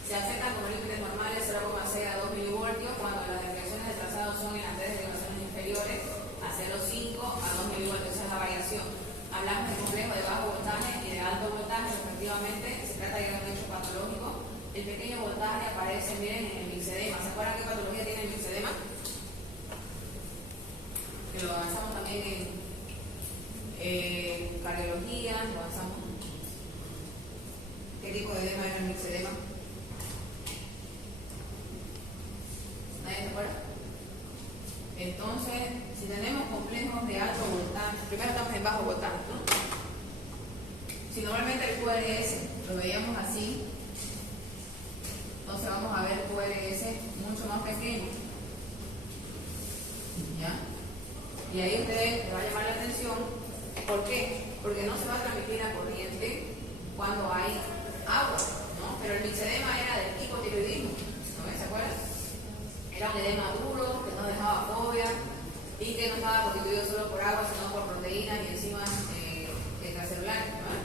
se acepta como límites normales 0,6 a 2 milivoltios cuando las desviaciones de trazado son en las tres desviaciones inferiores a 0,5 a 2 milivoltios. Esa es la variación. Hablamos de complejo de bajo voltaje y de alto voltaje, respectivamente. Se trata de un hecho patológico. El pequeño voltaje aparece, miren, en el mixedema. ¿Se acuerdan qué patología tiene el mixedema? Que lo avanzamos también en cardiología, lo avanzamos. ¿Qué tipo de edema era el mixedema? ¿Nadie se acuerda? Entonces, si tenemos complejos de alto voltaje, primero estamos en bajo voltaje, ¿no? Si normalmente el QRS lo veíamos así, entonces vamos a ver QRS mucho más pequeño, ¿ya? Y ahí ustedes les va a llamar la atención. ¿Por qué? Porque no se va a transmitir la corriente cuando hay agua, ¿no? Pero el mixedema era del hipotiroidismo, ¿no ven? ¿Se acuerdan? Era un edema duro, que no dejaba fobia y que no estaba constituido solo por agua, sino por proteínas y enzimas extracelulares, ¿no?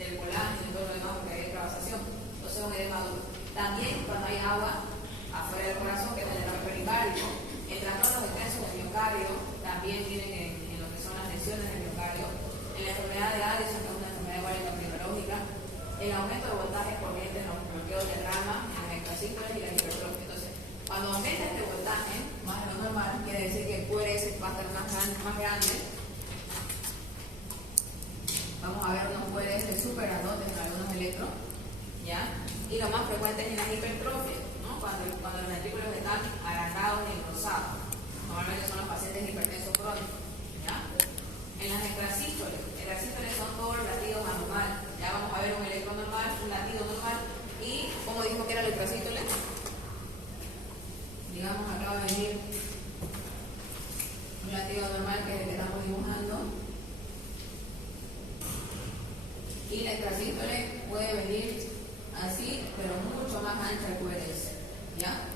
Del colágeno y todo lo demás, porque hay extravasación. Entonces es un edema duro. También cuando hay agua afuera del corazón, que es el edema pericardio, el trastorno extenso del miocardio también tienen en lo que son las lesiones del miocardio. En la enfermedad de Addison, que es una enfermedad igual neurológica, el aumento de voltaje corriente en los bloqueos de rama, en las extracíclicas y la hipertrofia. Entonces, cuando aumenta este voltaje, más de lo normal, quiere decir que el QRS va a estar más grande. Vamos a ver unos QRS súper grandotes en algunos electros, ¿ya? Y lo más frecuente es en las hipertrofias, ¿no? Cuando los ventrículos están alargados y engrosados. Normalmente son los pacientes hipertensos crónicos, ¿ya? En las extrasístoles son todos los latidos anormales. Ya vamos a ver un electro normal, un latido normal. Y, ¿cómo dijo que era el extrasístole? Digamos, acaba de venir un latido normal, que es el que estamos dibujando. Y la extrasístole puede venir así, pero mucho más ancha el QRS, ¿ya?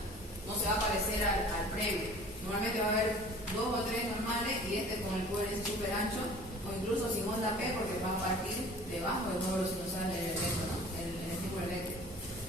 No se va a parecer al previo. Normalmente va a haber 2 o 3 normales y este con el QRS súper ancho, o incluso sin onda P, porque va a partir debajo del nódulo sinusal del electro, ¿no? El tipo eléctrico.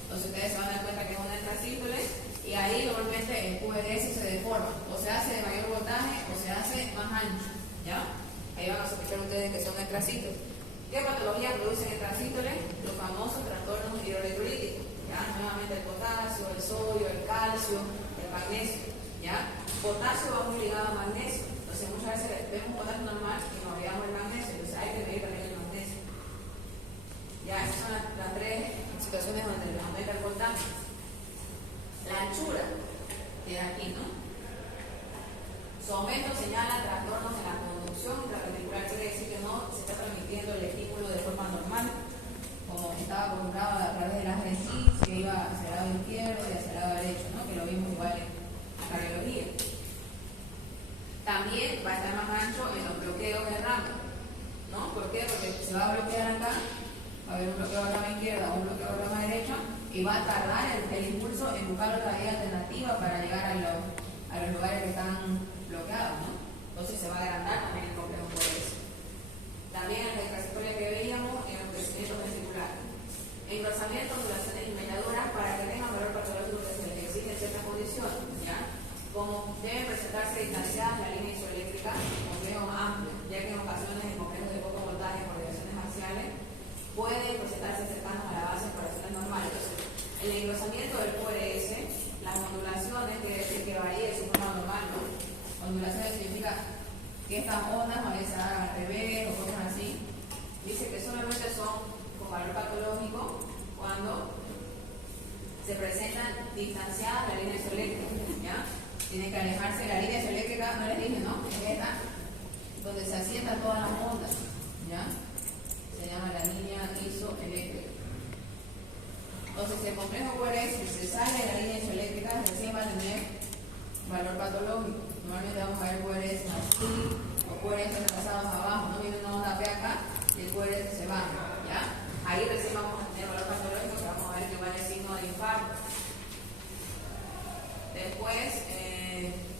Entonces ustedes se van a dar cuenta que es una extrasístole y ahí normalmente el QRS se deforma, o se hace de mayor voltaje o se hace más ancho, ¿ya? Ahí van a sospechar ustedes que son extrasístoles. ¿Qué patología producen extrasístoles? Los famosos trastornos hidroelectrolíticos, ¿ya? Nuevamente el potasio, el sodio, el calcio, el magnesio, ¿ya? Potasio va muy ligado a magnesio. Entonces muchas veces vemos un potasio normal y nos olvidamos el magnesio, entonces hay que medir también el magnesio. Ya, esas son las 3 situaciones donde les aumenta el voltaje. La anchura, que es aquí, ¿no? Su aumento señala trastornos en la conducción intraventricular, quiere decir que no se está transmitiendo el estímulo de forma normal, como estaba acostumbrado a través de las RECIS, que iba hacia el lado izquierdo y hacia el lado derecho, ¿no? Que lo vimos igual en la cardiología. También va a estar más ancho en los bloqueos de rama, ¿no? ¿Por qué? Porque se va a bloquear acá, va a haber un bloqueo de rama izquierda o un bloqueo de rama derecha, y va a tardar el impulso en buscar otra vía alternativa para llegar a los lugares que están bloqueados, ¿no? Entonces se va a agrandar también el complejo por eso. También en la extrasístole que veíamos, en los crecimientos ventriculares. Engrosamiento, ondulaciones y melladuras para que tengan valor patológico que se les exigen ciertas condiciones, ¿ya? Como deben presentarse distanciadas la línea isoeléctrica, complejo amplio, ya que en ocasiones en complejos de poco voltaje por relaciones axiales pueden presentarse cercanos a la base por relaciones normales. Entonces, el engrosamiento del QRS, las ondulaciones, quiere decir que varíe su forma normal, ¿no? Ondulaciones significa que estas ondas a veces hagan al revés o cosas así. Dice que solamente son con valor patológico cuando se presentan distanciadas la línea isoeléctrica, ¿ya? Tiene que alejarse la línea isoeléctrica, no les dije, ¿no? Es esta, donde se asientan todas las ondas, ¿ya? Se llama la línea isoeléctrica. Entonces, si el complejo QRS se sale de la línea isoeléctrica, recién va a tener valor patológico. Normalmente vamos a ver QRS así, o QRS retrasados abajo, ¿no? Viene una onda P acá y el QRS se va, ¿ya? Ahí recién vamos a tener valor patológico, que vamos a ver que va en el signo de infarto. Después,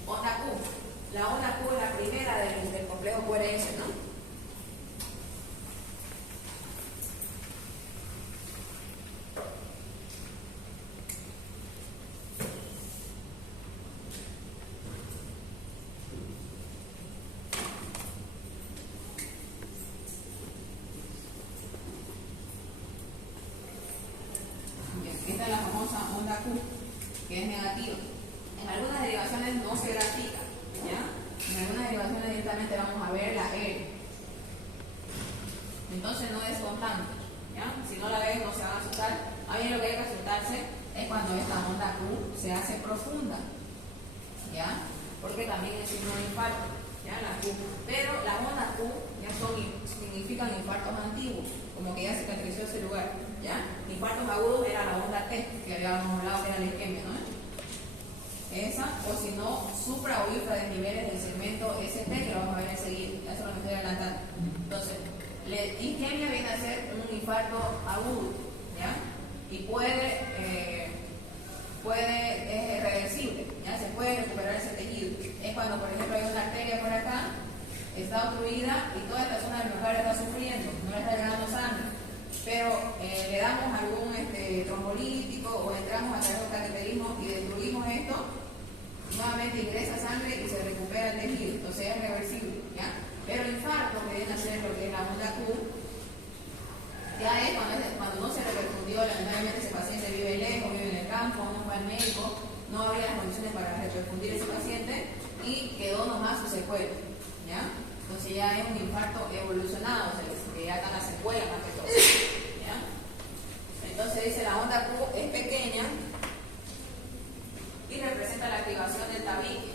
onda Q. La onda Q es la primera del complejo QRS, ¿no? Esta es la famosa onda Q, que es negativa. En algunas derivaciones no se grafica, ¿ya? En algunas derivaciones directamente vamos a ver la R. Entonces no es constante, ¿ya? Si no la ven no se van a asustar. A mí lo que hay que asustarse es cuando esta onda Q se hace profunda, ¿ya? Porque también es signo de infarto, ¿ya? La Q. Pero las ondas Q ya significan infartos antiguos, como que ya cicatrizó ese lugar, ¿ya? Infartos agudos era la onda T, que habíamos hablado que era la isquemia, ¿no? esa, o si no, supra o infra desniveles del segmento ST, que lo vamos a ver enseguida, eso lo estoy adelantando. Entonces, isquemia viene a ser un infarto agudo, ¿ya? Y es reversible, ¿ya? Se puede recuperar ese tejido. Es cuando, por ejemplo, hay una arteria por acá, está obstruida y toda esta zona del miocardio está sufriendo, no le está llegando sangre, pero le damos algún trombolítico o entramos a través de un cateterismo y destruimos esto, nuevamente ingresa sangre y se recupera el tejido, entonces es reversible, ¿ya? Pero el infarto, que viene a ser lo que es la onda Q, ya es cuando no se repercutió, lamentablemente ese paciente vive lejos, vive en el campo, no fue al médico, no había las condiciones para repercutir ese paciente y quedó nomás su secuela, ¿ya? Entonces ya es un infarto evolucionado, o sea, que ya están las secuelas más que todo, ¿ya? Entonces dice la onda Q es pequeña y representa la activación del tabique,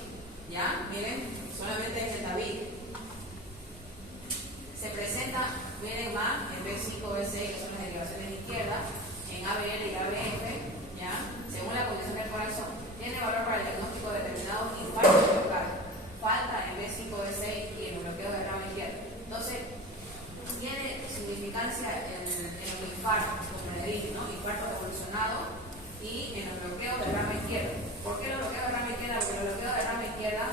¿ya? Miren, solamente es el tabique. Se presenta, miren más, en B5, B6, que son las derivaciones izquierdas, en ABL y ABF, ¿ya? Según la condición del corazón, tiene valor para el diagnóstico determinado infarto de miocardio. Falta en B5, B6 y en el bloqueo de rama izquierda. Entonces, tiene significancia en el infarto, como le dije, ¿no? Infarto evolucionado y en los bloqueos de rama izquierda. ¿Por qué los bloqueos de rama izquierda? Porque los bloqueos de rama izquierda,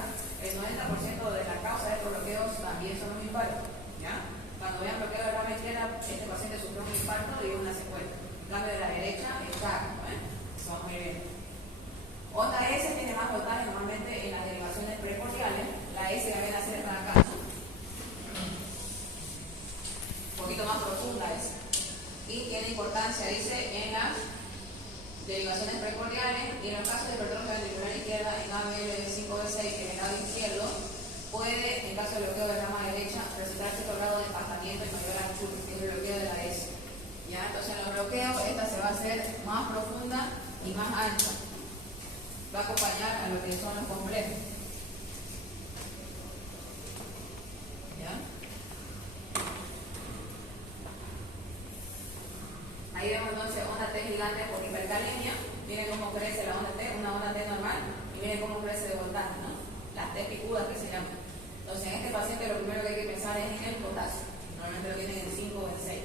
el 90% de la causa de estos bloqueos también son los infartos, ¿ya? Cuando vean bloqueo de rama izquierda, este paciente sufrió un infarto y una secuela. En cambio de la derecha, es cargo, eso va muy bien. Onda S tiene más voltaje normalmente en las derivaciones precordiales. La S ya viene a ser esta de acá, ¿no? Un poquito más profunda esa. Y tiene importancia, dice, en las derivaciones precordiales y en los casos de hipertrofia ventricular izquierda en ABL de 5B6 en el lado izquierdo puede, en caso de bloqueo de rama derecha, resultar cierto grado de empastamiento y mayor anchura, que es el bloqueo de la S. ¿Ya? Entonces en los bloqueos esta se va a hacer más profunda y más ancha. Va a acompañar a lo que son los complejos. ¿Ya? Ahí vemos entonces onda T gigante por hipercalemia. Miren cómo crece la onda T, una onda T normal, y miren cómo crece de voltaje, ¿no? Las T picudas que se llaman. Entonces en este paciente lo primero que hay que pensar es en el potasio. Normalmente lo tienen en 5 o en 6.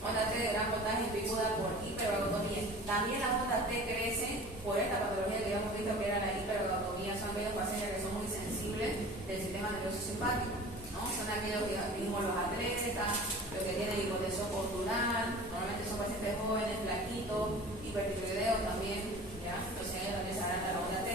Onda T de gran voltaje y picuda por hipervagotomía. También las ondas T crecen por esta patología que hemos visto que era la hipervagotomía. Son aquellos pacientes que son muy sensibles del sistema nervioso simpático, ¿no? Son aquellos que mismos los atletas, los que tienen hipotensión postural, normalmente son pacientes jóvenes, flaquitos, hipertiroideos también, ¿ya? Entonces ahí es donde se agranda la onda T.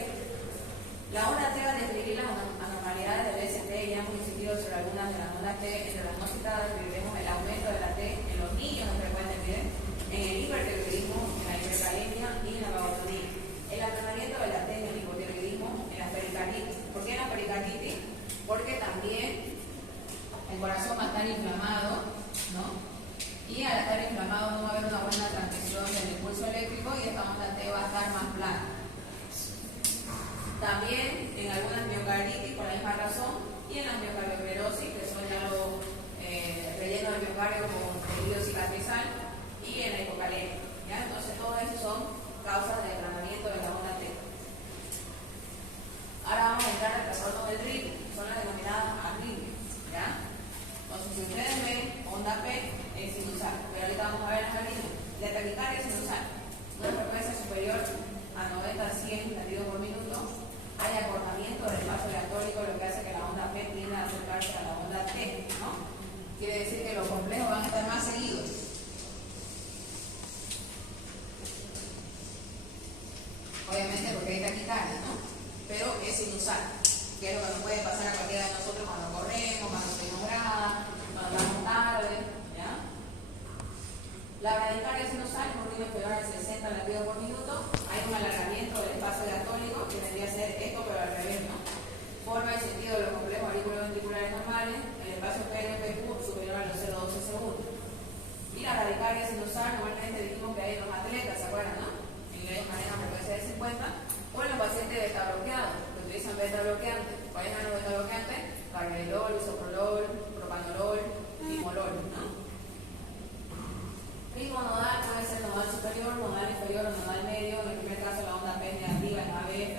La onda T va a describir las anormalidades del ST, ya hemos incidido sobre algunas de las ondas T entre las no citadas, vemos el aumento de la T en los niños, no frecuentes, miren, en el hipertiroidismo, en la hipercalemia y en la vagotomía. El aplanamiento de la T en el hipotiroidismo, en la pericarditis. ¿Por qué en la pericarditis? Porque también el corazón va a estar inflamado, ¿no? Y al estar inflamado no va a haber una buena transmisión del impulso eléctrico y esta onda T va a estar más plana. También en algunas miocarditis por la misma razón y en la miocardioclerosis, que son ya los rellenos del miocardio con tejido cicatrizal, y en la hipocalemia, ¿ya? Entonces todo eso son causas de aplanamiento de la onda T. Ahora vamos a entrar al trastorno del ritmo, son las denominadas arritmias, ¿ya? Entonces si ustedes ven, onda P es sinusal, pero ahorita vamos a ver las arritmias. La taquicardia es sinusal, una frecuencia superior a 90 a 100 latidos por minuto. Hay acortamiento del espacio diastólico, lo que hace que la onda P tienda a acercarse a la onda T, ¿no? Quiere decir que los complejos van a estar más seguidos. Obviamente porque hay taquicardia, ¿no? Pero es sinusal, que es lo que nos puede pasar a cualquiera de nosotros cuando corremos, cuando subimos grada, cuando vamos tarde, ¿ya? La bradicardia sinusal es un ritmo inferior al 60 latidos por minuto. Hay un alargamiento del espacio diastólico, que tendría que ser esto, pero al revés, ¿no? Forma y sentido de los complejos auriculoventriculares normales, el espacio PNPQ superior a los 0,12 segundos. Y la bradicardia sinusal, normalmente dijimos que hay en los atletas, ¿se acuerdan, no? En ellos manejan frecuencia de 50, o en los pacientes beta bloqueados, que utilizan beta bloqueantes. ¿Cuáles son los beta bloqueantes? Carvedilol, isoprolol, propanolol, timolol, ¿no? Ritmo nodal puede ser nodal superior, nodal inferior o nodal medio. En el primer caso la onda P es negativa en ABF,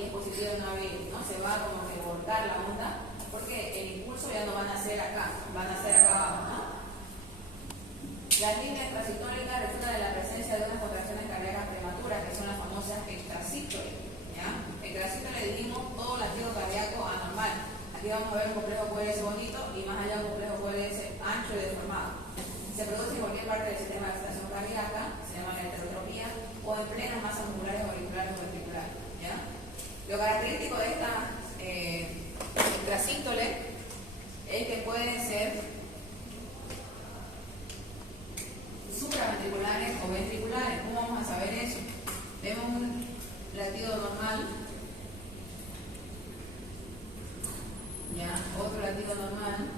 y es positiva de una vez, ¿no? Se va como que volcar la onda, porque el impulso ya no van a ser acá, van a ser acá abajo, ¿no? Las líneas extrasistólicas resultan de la presencia de unas contracciones cardíacas prematuras, que son las famosas extrasístoles, ¿ya? Extrasístoles dijimos todo latido cardíaco anormal. Aquí vamos a ver un complejo QRS bonito y más allá un complejo QRS ancho y deformado. Se produce en cualquier parte del sistema de excitación cardíaca, se llama la heterotropía, o en plenas masas musculares auriculares o ventriculares, ¿ya? Lo característico de estas extrasístoles es que pueden ser supraventriculares o ventriculares. ¿Cómo vamos a saber eso? Vemos un latido normal, ya, otro latido normal,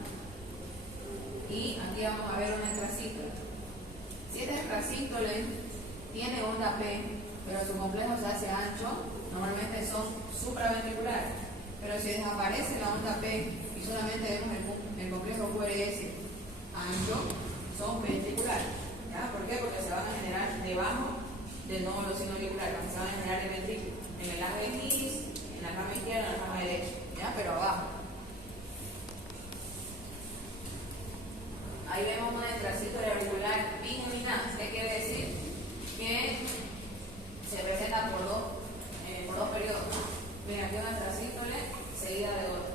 y aquí vamos a ver una extrasístole. Si esta extrasístole tiene onda P, pero su complejo se hace ancho, normalmente son supraventriculares. Pero si desaparece la onda P y solamente vemos el complejo QRS ancho, son ventriculares. ¿Ya? ¿Por qué? Porque se van a generar debajo del nódulo sinoauricular, se van a generar el ventrículo, en el lado X, en la rama izquierda, en la rama derecha, ¿ya? Pero abajo. Ahí vemos una extrasístole auricular bigeminal. ¿Qué quiere decir? Que se presenta por dos periodos, ¿no? Miren, aquí una extrasístole seguida de otra.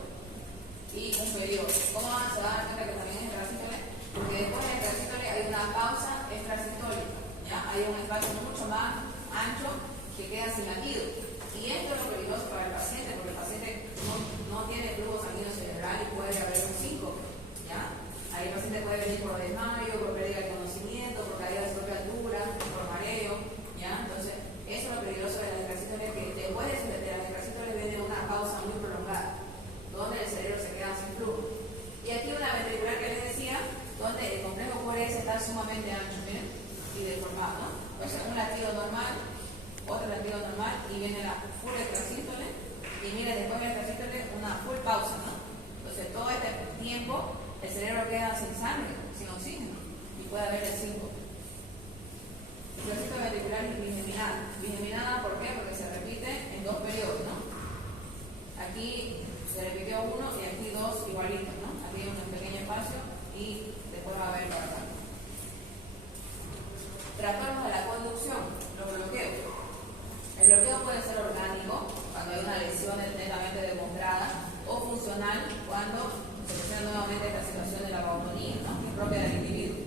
Y un periodo. ¿Cómo se van a dar cuenta que también es extrasístole? Porque después de la extrasístole hay una pausa extrasistólica, ¿ya? Hay un espacio mucho más ancho que queda sin latido. Y esto es lo peligroso para el paciente, porque el paciente no tiene flujo sanguíneo cerebral y puede haber un síncope, ¿ya? Ahí el paciente puede venir por desmayo, por pérdida de conocimiento, por caída de su propia altura, por mareo, ¿ya? Entonces, eso es lo peligroso de las extrasístoles, que después de las extrasístoles viene una pausa muy prolongada, donde el cerebro se queda sin flujo. Y aquí una ventricular que les decía, donde el complejo QRS está sumamente ancho, miren, y deformado, ¿no? Entonces, un latido normal, otro latido normal, y viene la full extrasístole, y miren, después de la extrasístole, una full pausa, ¿no? Entonces, todo este tiempo, el cerebro queda sin sangre, sin oxígeno, y puede haber el síncope. Extrasístole ventricular bigeminada. Bigeminada, ¿por qué? Porque se repite en dos periodos, ¿no? Aquí se repitió uno y aquí dos igualitos, ¿no? Aquí hay un pequeño espacio y después va a haber para acá. Trastornos de la conducción, los bloqueos. El bloqueo puede ser orgánico, cuando hay una lesión netamente demostrada, o funcional, cuando se presenta nuevamente esta situación de la vagotonía, ¿no? Que es propia del individuo.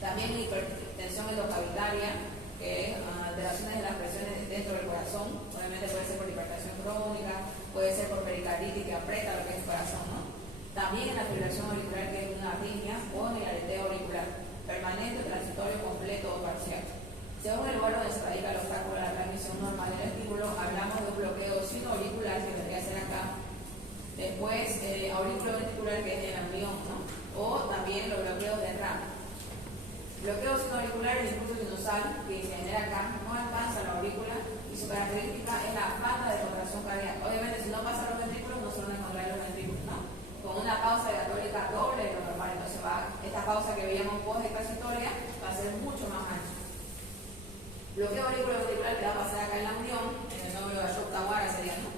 También hipertensión endocavitaria, que es alteraciones de las presiones dentro del corazón. Obviamente puede ser por hipertensión crónica, puede ser por pericarditis que aprieta lo que es el corazón, ¿no? También en la fibrilación auricular, que es una arritmia, o en el aleteo auricular, permanente, transitorio, completo o parcial. Según el lugar donde se radica el obstáculo a la transmisión normal del estímulo, hablamos de un bloqueo sinoauricular, que debería ser acá. Después, aurículo ventricular, que es el embrión, ¿no? O también los bloqueos de RAM. Bloqueo sinoauricular es el impulso sinusal que se genera acá, no alcanza la aurícula y su característica es la falta de contracción cardíaca. Obviamente, si no pasa los ventrículos, no se van a encontrar los ventrículos, ¿no? Con una pausa diatólica doble de lo normal. Entonces, esta pausa que veíamos post-extrasitoria va a ser mucho más ancha. Bloqueo auriculoventricular que va a pasar acá en la unión, en el nódulo de Ashok-Tawara sería, ¿no?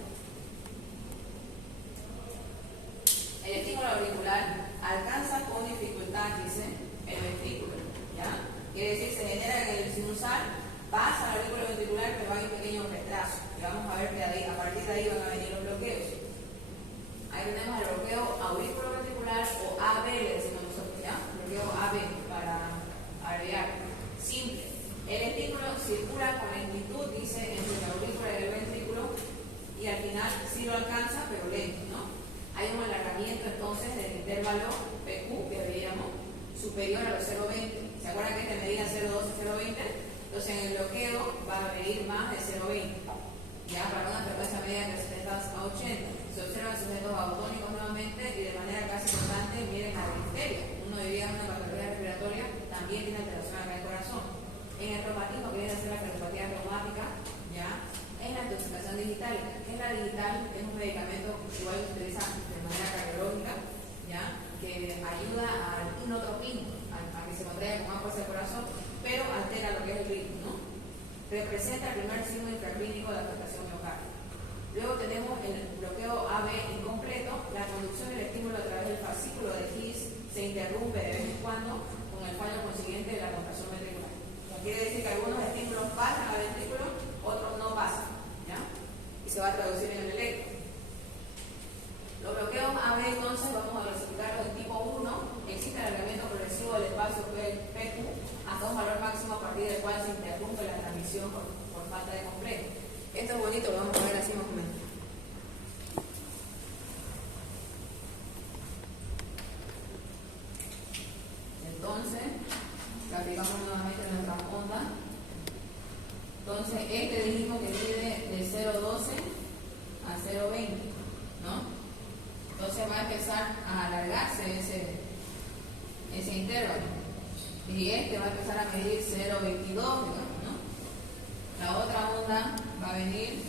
El estímulo auricular alcanza con dificultad, dice, el ventrículo, ¿ya? Quiere decir, se genera en el sinusal, pasa al aurículo ventricular, pero hay un pequeño retraso. Y vamos a ver que a partir de ahí van a venir los bloqueos. Ahí tenemos el bloqueo auriculoventricular o AB, le decimos nosotros, ¿ya? Bloqueo AB, para abreviar. Simple. El estímulo circula con lentitud, dice, entre la aurícula y el ventrículo, y al final sí lo alcanza, pero lento, ¿no? Hay un alargamiento entonces del intervalo PQ, que veíamos, superior a los 0,20. ¿Se acuerdan que este medía 0,12, 0,20? Entonces en el bloqueo va a medir más de 0,20. Ya para una frecuencia media de 70 a 80. Se observan sujetos autónicos nuevamente y de manera casi constante miren a la histeria. Uno diría una patología respiratoria también tiene alteración acá del corazón. En el reumatismo, que viene a ser la cardiopatía reumática, ya, es la intoxicación digital. ¿Qué es la digital? Es un medicamento que igual se utiliza de manera cardiológica, ya, que ayuda al inotropismo, a que se contraiga con más fuerza el corazón, pero altera lo que es el ritmo, ¿no? Representa el primer signo infraclínico de afectación miocárdica. Luego tenemos el bloqueo AB incompleto. La conducción del estímulo a través del fascículo de His se interrumpe de vez en cuando con el fallo consiguiente de la contracción ventricular. Quiere decir que algunos estímulos pasan al ventrículo, otros no pasan, ¿ya? Y se va a traducir en el electro. Los bloqueos AB, entonces, vamos a clasificarlos en tipo 1. Existe alargamiento progresivo del espacio PQ hasta un valor máximo a partir del cual se interrumpe la transmisión por falta de completo. Esto es bonito, lo vamos a ver así más o menos. Entonces, graficamos nuevamente nuestra onda. Entonces, este dijimos que mide de 0,12 a 0,20, ¿no? Entonces va a empezar a alargarse ese intervalo. Y este va a empezar a medir 0,22, ¿no? La otra onda va a venir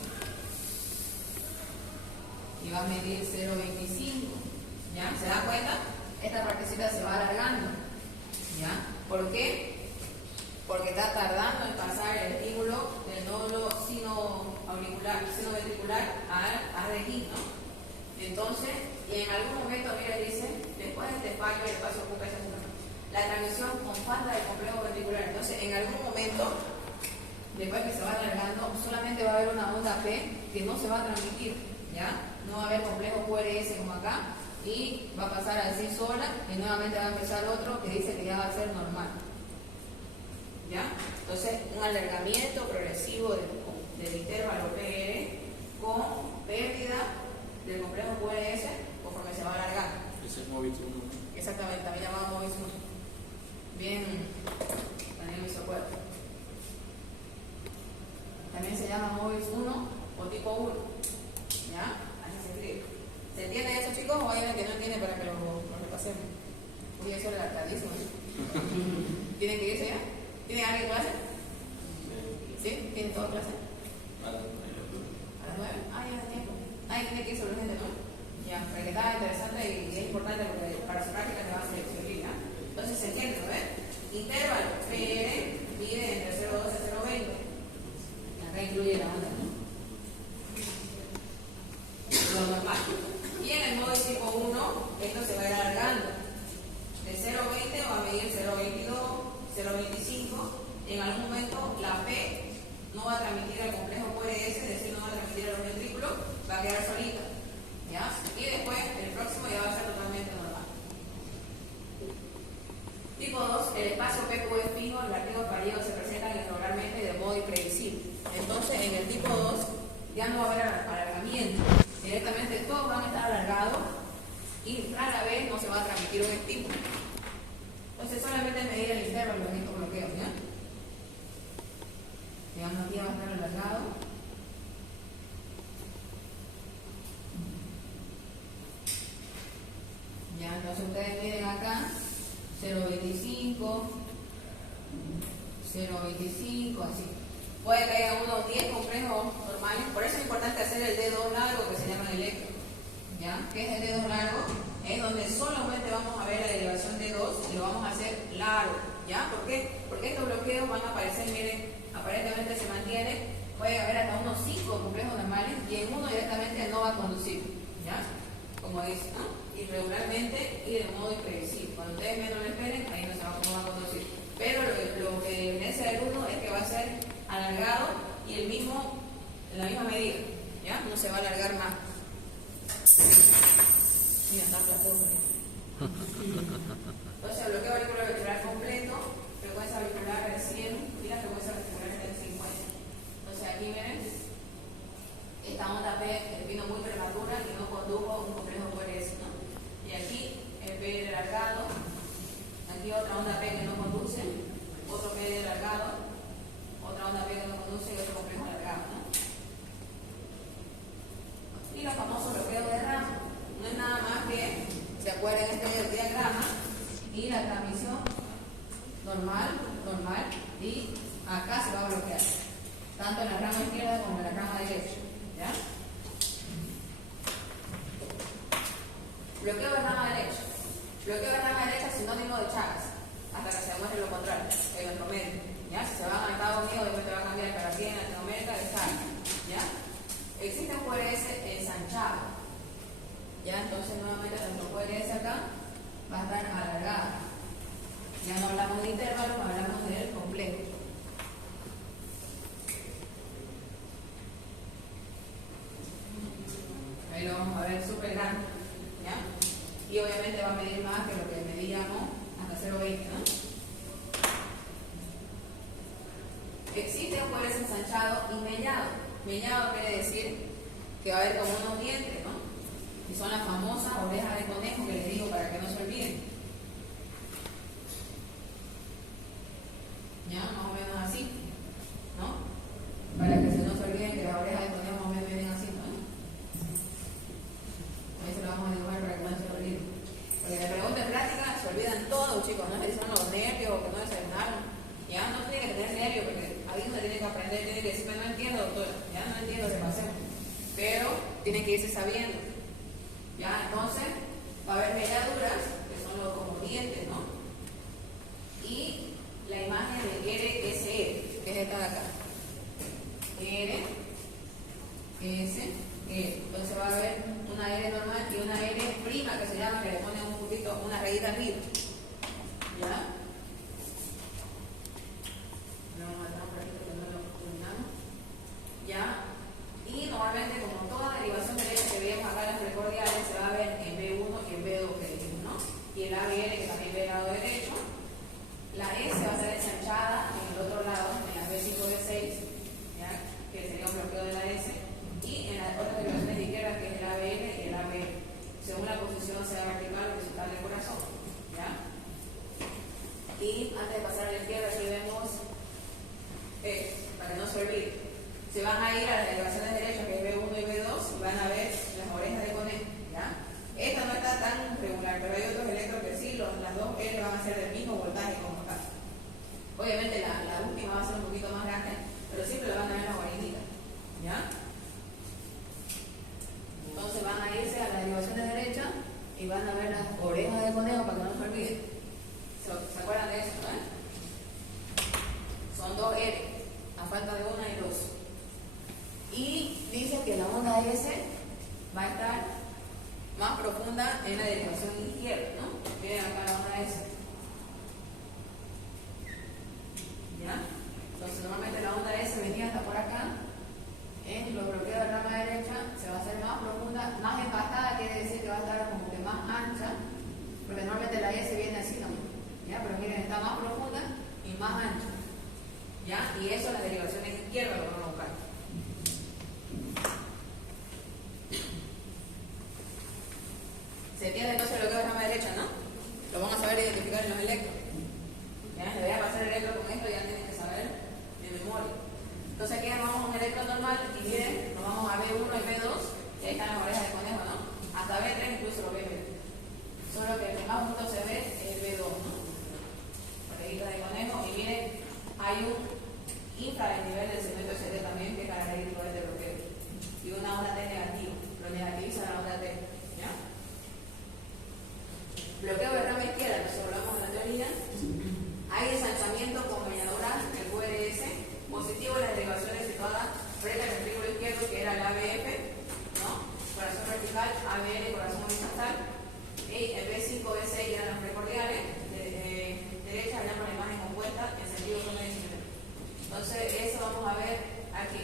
y va a medir 0,25. ¿Ya? ¿Se dan cuenta? Esta partecita se va alargando. ¿Ya? ¿Por qué? Porque está tardando en pasar el estímulo del nódulo sinoventricular a His, ¿no? Entonces, en algún momento, mira, dice, después de este fallo, el espacio ocupa esa zona. La transmisión con falta del complejo ventricular. Entonces, en algún momento, después que se va alargando, solamente va a haber una onda P que no se va a transmitir, ¿ya? No va a haber complejo QRS como acá, y va a pasar así sola, y nuevamente va a empezar otro que dice que ya va a ser normal, ¿ya? Entonces, un alargamiento progresivo del intervalo PR con pérdida del complejo QRS conforme se va alargando. Ese es Movis 1. Exactamente, también llamado Movis 1. Bien, también me hizo acuerdo. También se llama Movis 1 o tipo 1. ¿Ya? Así se escribe. ¿Se entiende eso, chicos? O hay alguien que no entiende para que lo repasemos? Voy a ser alargadísimo. ¿Tienen que irse ya? ¿Tienen alguien clase? ¿Sí? ¿Tienen toda clase? A las 9. Ah, ya da tiempo. Ahí tiene que irse urgente, ¿no? Ya, para que está interesante y es importante porque para su práctica te va a servir, ¿ya? Entonces se entiende, ¿no ves? Intervalo PR mide entre 0,12 y 0,20. Acá incluye la onda, ¿no? Lo normal. Y en el modo tipo 1, esto se va a ir alargando. De 0,20 va a medir 0,22, 0,25. En algún momento la P no va a transmitir al complejo QRS, es decir, no va a transmitir a los ventrículos, va a quedar solita, ¿ya? Y después, el próximo ya va a ser totalmente normal. Tipo 2, el espacio PQ es fijo, los latidos fallidos se presentan irregularmente de modo imprevisible. Entonces, en el tipo 2, ya no va a haber alargamiento, directamente todos van a estar alargados y rara vez no se va a transmitir un estímulo. Entonces, solamente medir el intervalo en estos bloqueos, ¿ya? Digamos, aquí va a estar alargado. Ya, entonces ustedes miren acá 0,25, 0,25, así. Puede que haya unos 10 complejos normales, por eso es importante hacer el dedo largo que se llama el electro. ¿Ya? ¿Qué es el dedo largo? Es donde solamente vamos a ver la derivación de 2 y lo vamos a hacer largo. ¿Ya? ¿Por qué? Porque estos bloqueos van a aparecer, miren, aparentemente se mantiene, puede haber hasta unos 5 complejos normales y en uno directamente no va a conducir. ¿Ya? Como dice, ¿no? Irregularmente y de modo imprevisible. Cuando ustedes menos lo esperen, ahí no va a conducir. Pero lo que evidencia del 1 es que va a ser alargado y en la misma medida. ¿Ya? No se va a alargar más. Mira, está aplastado por ahí. Entonces, el bloqueo auricular ventricular completo, frecuencia auricular de 100 y la frecuencia ventricular de 50. Entonces, aquí miren, esta onda P vino muy prematura y no condujo un complejo QRS, ¿no? Y aquí el P alargado, aquí otra onda P que no conduce, otro P alargado, otra onda P que no conduce y otro complejo alargado, ¿no? Y los famosos bloqueos de rama. No es nada más que, se acuerden este diagrama, y la transmisión normal, y acá se va a bloquear, tanto en la rama izquierda como en la rama derecha. ¿Ya? Bloqueo de rama derecha. Bloqueo de rama derecha es sinónimo de Chagas, hasta que se demuestre lo contrario, eventualmente. ¿Ya? Si se van a Estados Unidos, después te va a cambiar para aquí en Latinoamérica, de Chagas. ¿Ya? existe un QRS ensanchado. Ya, entonces nuevamente nuestro QRS acá va a estar alargado. Ya no hablamos de intervalos, hablamos del complejo. Ahí lo vamos a ver súper grande. ¿Ya? Y obviamente va a medir más que lo que medíamos hasta 0,20, ¿no? Existe un QRS ensanchado y mellado. Mellado quiere decir que va a haber como unos dientes, ¿no? Y son las famosas orejas de conejo que les digo para que no se olviden. Ya, más o menos así, ¿no? Para que no se olviden que las orejas de conejo más o menos vienen así, ¿no? Ahí se lo vamos a dibujar para que no se olviden. Porque la pregunta en práctica se olvidan todos, chicos, no se son los nervios o que no desayunaron. Ya no tiene que tener nervios porque ahí uno tiene que aprender, tiene que decirme, no entiendo, doctora, ya no entiendo, repasemos. Pero tienen que irse sabiendo. Ya, entonces va a haber melladuras, que son los como dientes, ¿no? Y la imagen de RSE, que es esta de acá. R, S, E. Entonces va a haber una R normal y una R prima que se llama, que le ponen un poquito, una rayita arriba. ¿Ya? Vamos a dejar un ratito que no lo terminamos. ¿Ya? Y normalmente, como toda derivación de leche que veíamos acá en las precordiales, se va a ver en B1 y en B2 que dijimos, ¿no? Y el ABL, que también ve el lado derecho. La S va a ser ensanchada en el otro lado, en la B5 y B6, ¿ya? Que sería un bloqueo de la S. Y en las otras derivaciones de izquierda, que es el ABL y el ABL. Según la posición sea vertical o horizontal del corazón, ¿ya? Y antes de pasar a la izquierda, aquí vemos, para que no se olvide, se van a ir a las derivaciones derechas, que es B1 y B2, y van a ver las orejas de conejo, ¿ya? Esta no está tan regular, pero hay otros electros que sí, las dos L van a ser del mismo voltaje como acá. Obviamente la última va a ser un poquito más grande, pero siempre le van a ver las orejitas, ¿ya? Entonces van a irse a las derivaciones derechas y van a ver las orejas de conejo para que no se olviden. ¿Se acuerdan de eso, no? Son dos R, a falta de una y dos. Y dice que la onda S va a estar más profunda en la derivación izquierda, ¿no? Miren acá la onda S. ¿Ya? Entonces normalmente la onda S venía hasta por acá. En los bloqueos de rama derecha se va a hacer más profunda, más empastada, quiere decir que va a estar como que más ancha, porque normalmente la S viene así, ¿no? ¿Ya? Pero miren, está más profunda y más ancha. ¿Ya? Y eso las derivaciones izquierdas lo vamos a buscar. Se entiende entonces lo que es la rama derecha, ¿no? Lo vamos a saber identificar en los electros. Ya, le voy a pasar el electro con esto, ya tienen que saber de memoria. Entonces aquí vamos a un electro normal y miren, nos vamos a B1 y B2, y ahí están las orejas de conejo, ¿no? Hasta B3 incluso lo ven. Solo que el que más junto se ve es el B2, ¿no? Orejitas de conejo, y miren, hay un infranivel del segmento SD también que característico de este bloqueo. Y una onda T negativa, lo negativiza la onda T, ¿ya? Bloqueo de rama izquierda, nos hablamos de la teoría. Hay ensanchamiento con melladuras del QRS, positivo en las derivaciones situadas frente al ventrículo izquierdo, que era el ABF, ¿no? Corazón vertical, ABL, corazón horizontal. Y el B5, B6 eran las precordiales, derecha hablamos la imagen opuesta en sentido convencional. Entonces, eso vamos a ver aquí.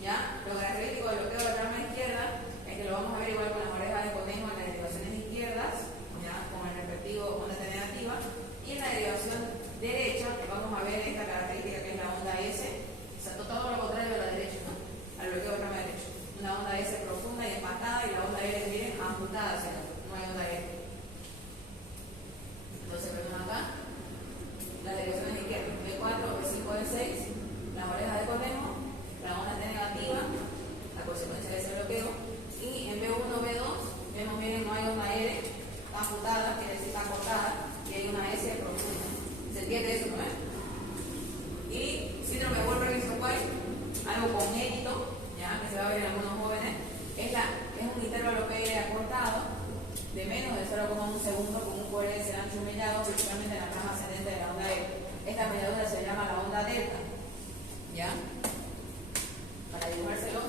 ¿Ya? Lo característico del bloqueo de la rama izquierda es que lo vamos a ver igual con las orejas de conejo en las derivaciones izquierdas, ¿ya? Con el respectivo onda T negativa. Y en la derivación derecha vamos a ver esta característica que es la onda S, o sea, todo lo contrario de la derecha, ¿no? Al bloqueo de rama derecha. Una onda S profunda y empatada y la onda L, miren, ajustada hacia acá. No hay onda L. Entonces vemos acá las derivaciones izquierdas, B4, B5, B6, las orejas de conejo, la onda T negativa, la consecuencia de ese bloqueo, y en B1, B2, vemos, miren, no hay onda L, está ajustada, quiere decir está cortada, y hay una S profunda. ¿Se entiende eso, no es? Y síndrome de Wolfram-White, algo congénito, ya que se va a ver en algunos jóvenes, es un intervalo PL acortado de menos de 0,1 segundo con un QRS ancho mellado, principalmente en la rama ascendente de la onda E. Esta melladura se llama la onda delta, ¿ya? Para dibujárselo,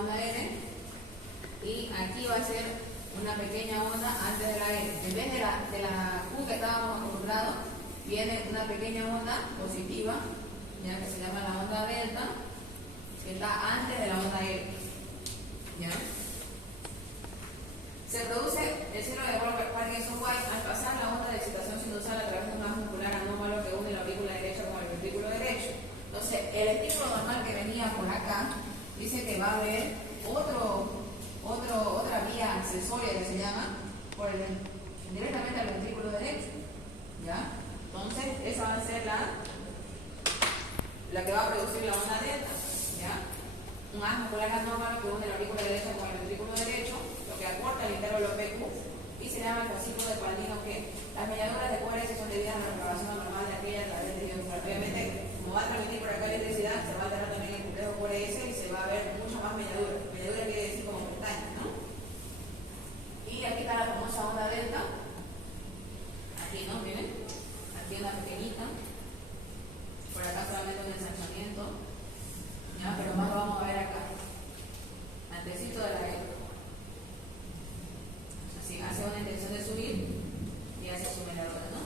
onda N y aquí va a ser una pequeña onda antes de la N. En vez de la Q que estábamos acostumbrados, viene una pequeña onda positiva, ya que se llama la onda delta, que está antes de la onda L. ¿Ya? Se produce el síndrome de Wolff-Parkinson-White al pasar la onda de excitación sinusal a través de un haz muscular anómalo que une la aurícula derecha con el ventrículo derecho. Entonces, el estímulo normal que venía por acá dice que va a haber otra vía accesoria que se llama directamente al ventrículo derecho. ¿Ya? Entonces, esa va a ser la que va a producir la onda delta. ¿Ya? Un haz muscular anómalo que une la aurícula derecha con el ventrículo derecho, lo que aporta el intervalo PQ, y se llama el fascículo de Paladino, que las mediaduras de QRS son debidas a la propagación anormal de aquella a través de iones. Obviamente, como va a transmitir por acá electricidad, se va a alterar también el complejo QRS y se va a ver mucho más mediadura. Mediadura quiere decir como pestañas, ¿no? Y aquí está la famosa onda delta. Aquí, ¿no? Miren. Aquí una pequeñita. Por acá solamente un ensanchamiento. ¿Ya? Pero más lo vamos a ver acá. Antecito de la E. Así, hace una intención de subir y hace su mediadura, ¿no?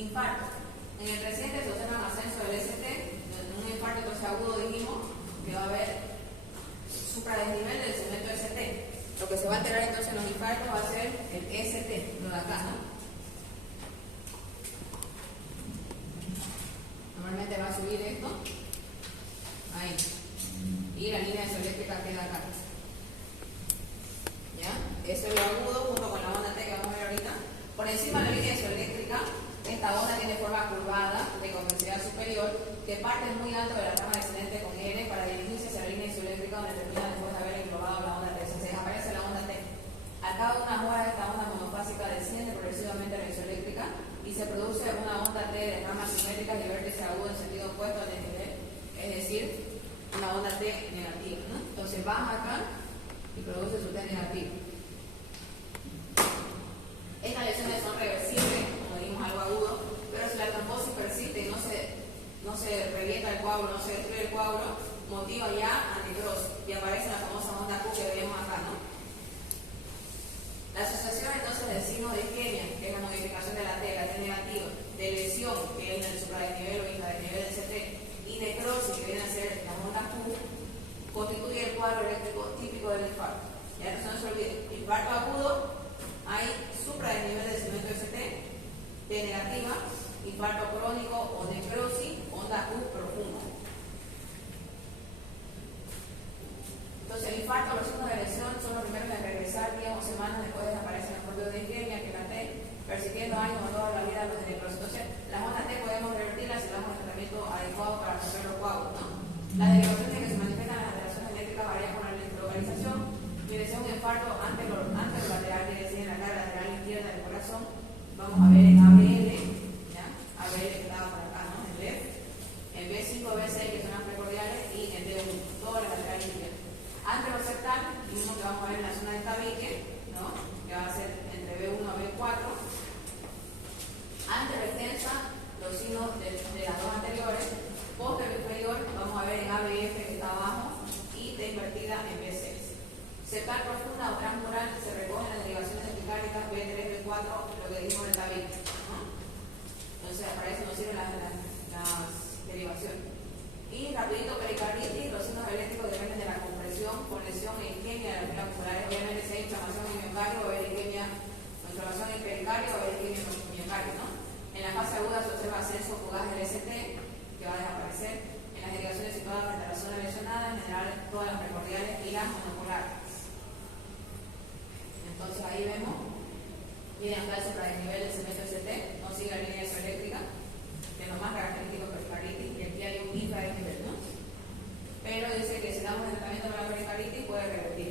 Infarto. En el presente se observa un ascenso del ST. En un infarto entonces agudo dijimos que va a haber supradesnivel del segmento ST. Lo que se va a alterar entonces en los infartos va a ser el ST, lo de acá, ¿no? Normalmente va a subir esto. Ahí. Y la línea isoeléctrica queda acá. ¿Ya? Eso es lo agudo junto con la onda T que vamos a ver ahorita. Por encima de la línea isoeléctrica, esta onda tiene forma curvada de convexidad superior que parte muy alto de la rama descendente con N para dirigirse hacia la línea isoeléctrica donde termina después de haber englobado la onda T. O sea, se desaparece la onda T. Al cabo de unas horas esta onda monofásica desciende progresivamente a la isoeléctrica y se produce una onda T de ramas simétricas y vértice agudo en sentido opuesto al desnivel, es decir, una onda T negativa, ¿no? Entonces baja acá y produce su T negativo. Estas lesiones son reversibles, como dijimos, algo agudo, pero si la trombosis persiste y no se revienta el coágulo, no se destruye el coágulo, motiva ya a necrosis y aparece la famosa onda Q que vemos acá, ¿no? La asociación entonces del signo de isquemia, que es la modificación de la T negativa, de lesión, que viene del supradesnivel o infradesnivel del CT, y necrosis, que viene a ser la onda Q, constituye el cuadro eléctrico típico del infarto. Ya no se olvide, infarto agudo, hay supradesnivel del segmento ST, T negativa, infarto crónico o necrosis, onda Q profunda. Entonces, el infarto, los signos de lesión son los primeros en regresar días o semanas después de desaparecer los propios de isquemia, que la T, persistiendo años o toda la vida los de necrosis. Entonces, las ondas T podemos revertirlas si damos el tratamiento adecuado para resolver los coágulos, ¿no? Las derivaciones que se manifiestan en las alteraciones eléctricas varían con la electrolocalización. Mire, si es un infarto anterolateral, quiere decir en la cara lateral izquierda del corazón, vamos a ver en ABL, ¿ya? ABL que estaba por acá, ¿no? En left, en B5, B6 que son las precordiales y en D1, todas las laterales izquierdas. Anteroseptal, lo mismo que vamos a ver en la zona del tabique, ¿no? Que va a ser entre B1 a B4. Anteroextensa, los signos de las dos anteriores. Posterior inferior, vamos a ver en ABF que está abajo y T invertida en B6. Septal profunda o transmural se recogen las derivaciones epicáricas B3, B4, lo que dijimos en el tabique, ¿no? Entonces, para eso nos sirven las derivaciones. Y rapidito pericarditis, los signos eléctricos dependen de la compresión con lesión e isquemia de las vías musculares. Obviamente, si hay inflamación en miocardio, va a haber isquemia, inflamación en pericardio, va a haber isquemia en miocardio, ¿no? En la fase aguda se observa ascenso fugaz del ST, que va a desaparecer. En las derivaciones situadas frente a la zona lesionada, en general todas las precordiales y las monoculares. Entonces ahí vemos, miren acá el supradesnivel del segmento ST, no sigue la línea isoeléctrica, que es lo más característico de pericarditis, y aquí hay un infradesnivel, ¿no? Pero dice que si damos el tratamiento para la pericarditis puede revertir.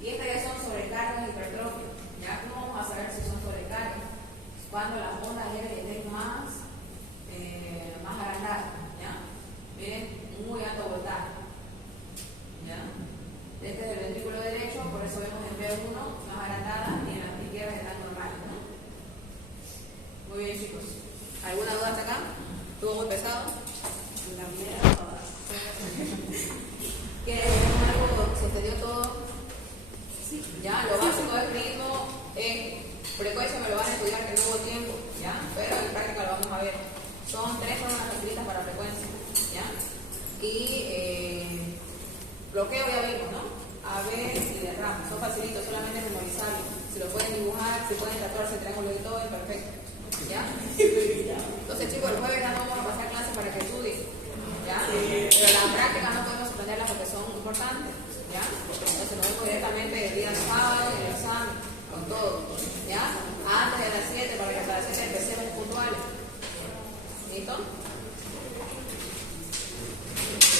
Y estas ya son sobrecargas y hipertrofia. ¿Ya? ¿Cómo vamos a saber si son sobrecargas? Cuando las ondas leves estén más agrandadas, ¿ya? Miren, muy alto voltaje, ¿ya? Este es el ventrículo derecho, por eso vemos en B1 más agrandada y en las izquierdas están normales, ¿no? Muy bien, chicos. ¿Alguna duda hasta acá? ¿Estuvo muy pesado? La mierda toda. ¿Qué? ¿Se entendió todo? Ya, lo básico es ritmo, frecuencia me lo van a estudiar que no hubo tiempo, ¿ya? Pero en práctica lo vamos a ver. Son 3 fórmulas facilitas para frecuencia, ¿ya? Y bloqueo ya vimos, ¿no? A, B y derrama. Son facilitos, solamente memorizarlo. Si lo pueden dibujar, si pueden tatuarse el triángulo y todo, es perfecto, ¿ya? Entonces, chicos, el jueves ya no vamos a pasar clases para que estudien, ¿ya? Pero la práctica no podemos suspenderla porque son importantes, ¿ya? Entonces nos vemos directamente el día sábado en el examen, con todo, ¿ya? Antes de las 7, para que a las 7 empecemos puntuales. ¿Listo?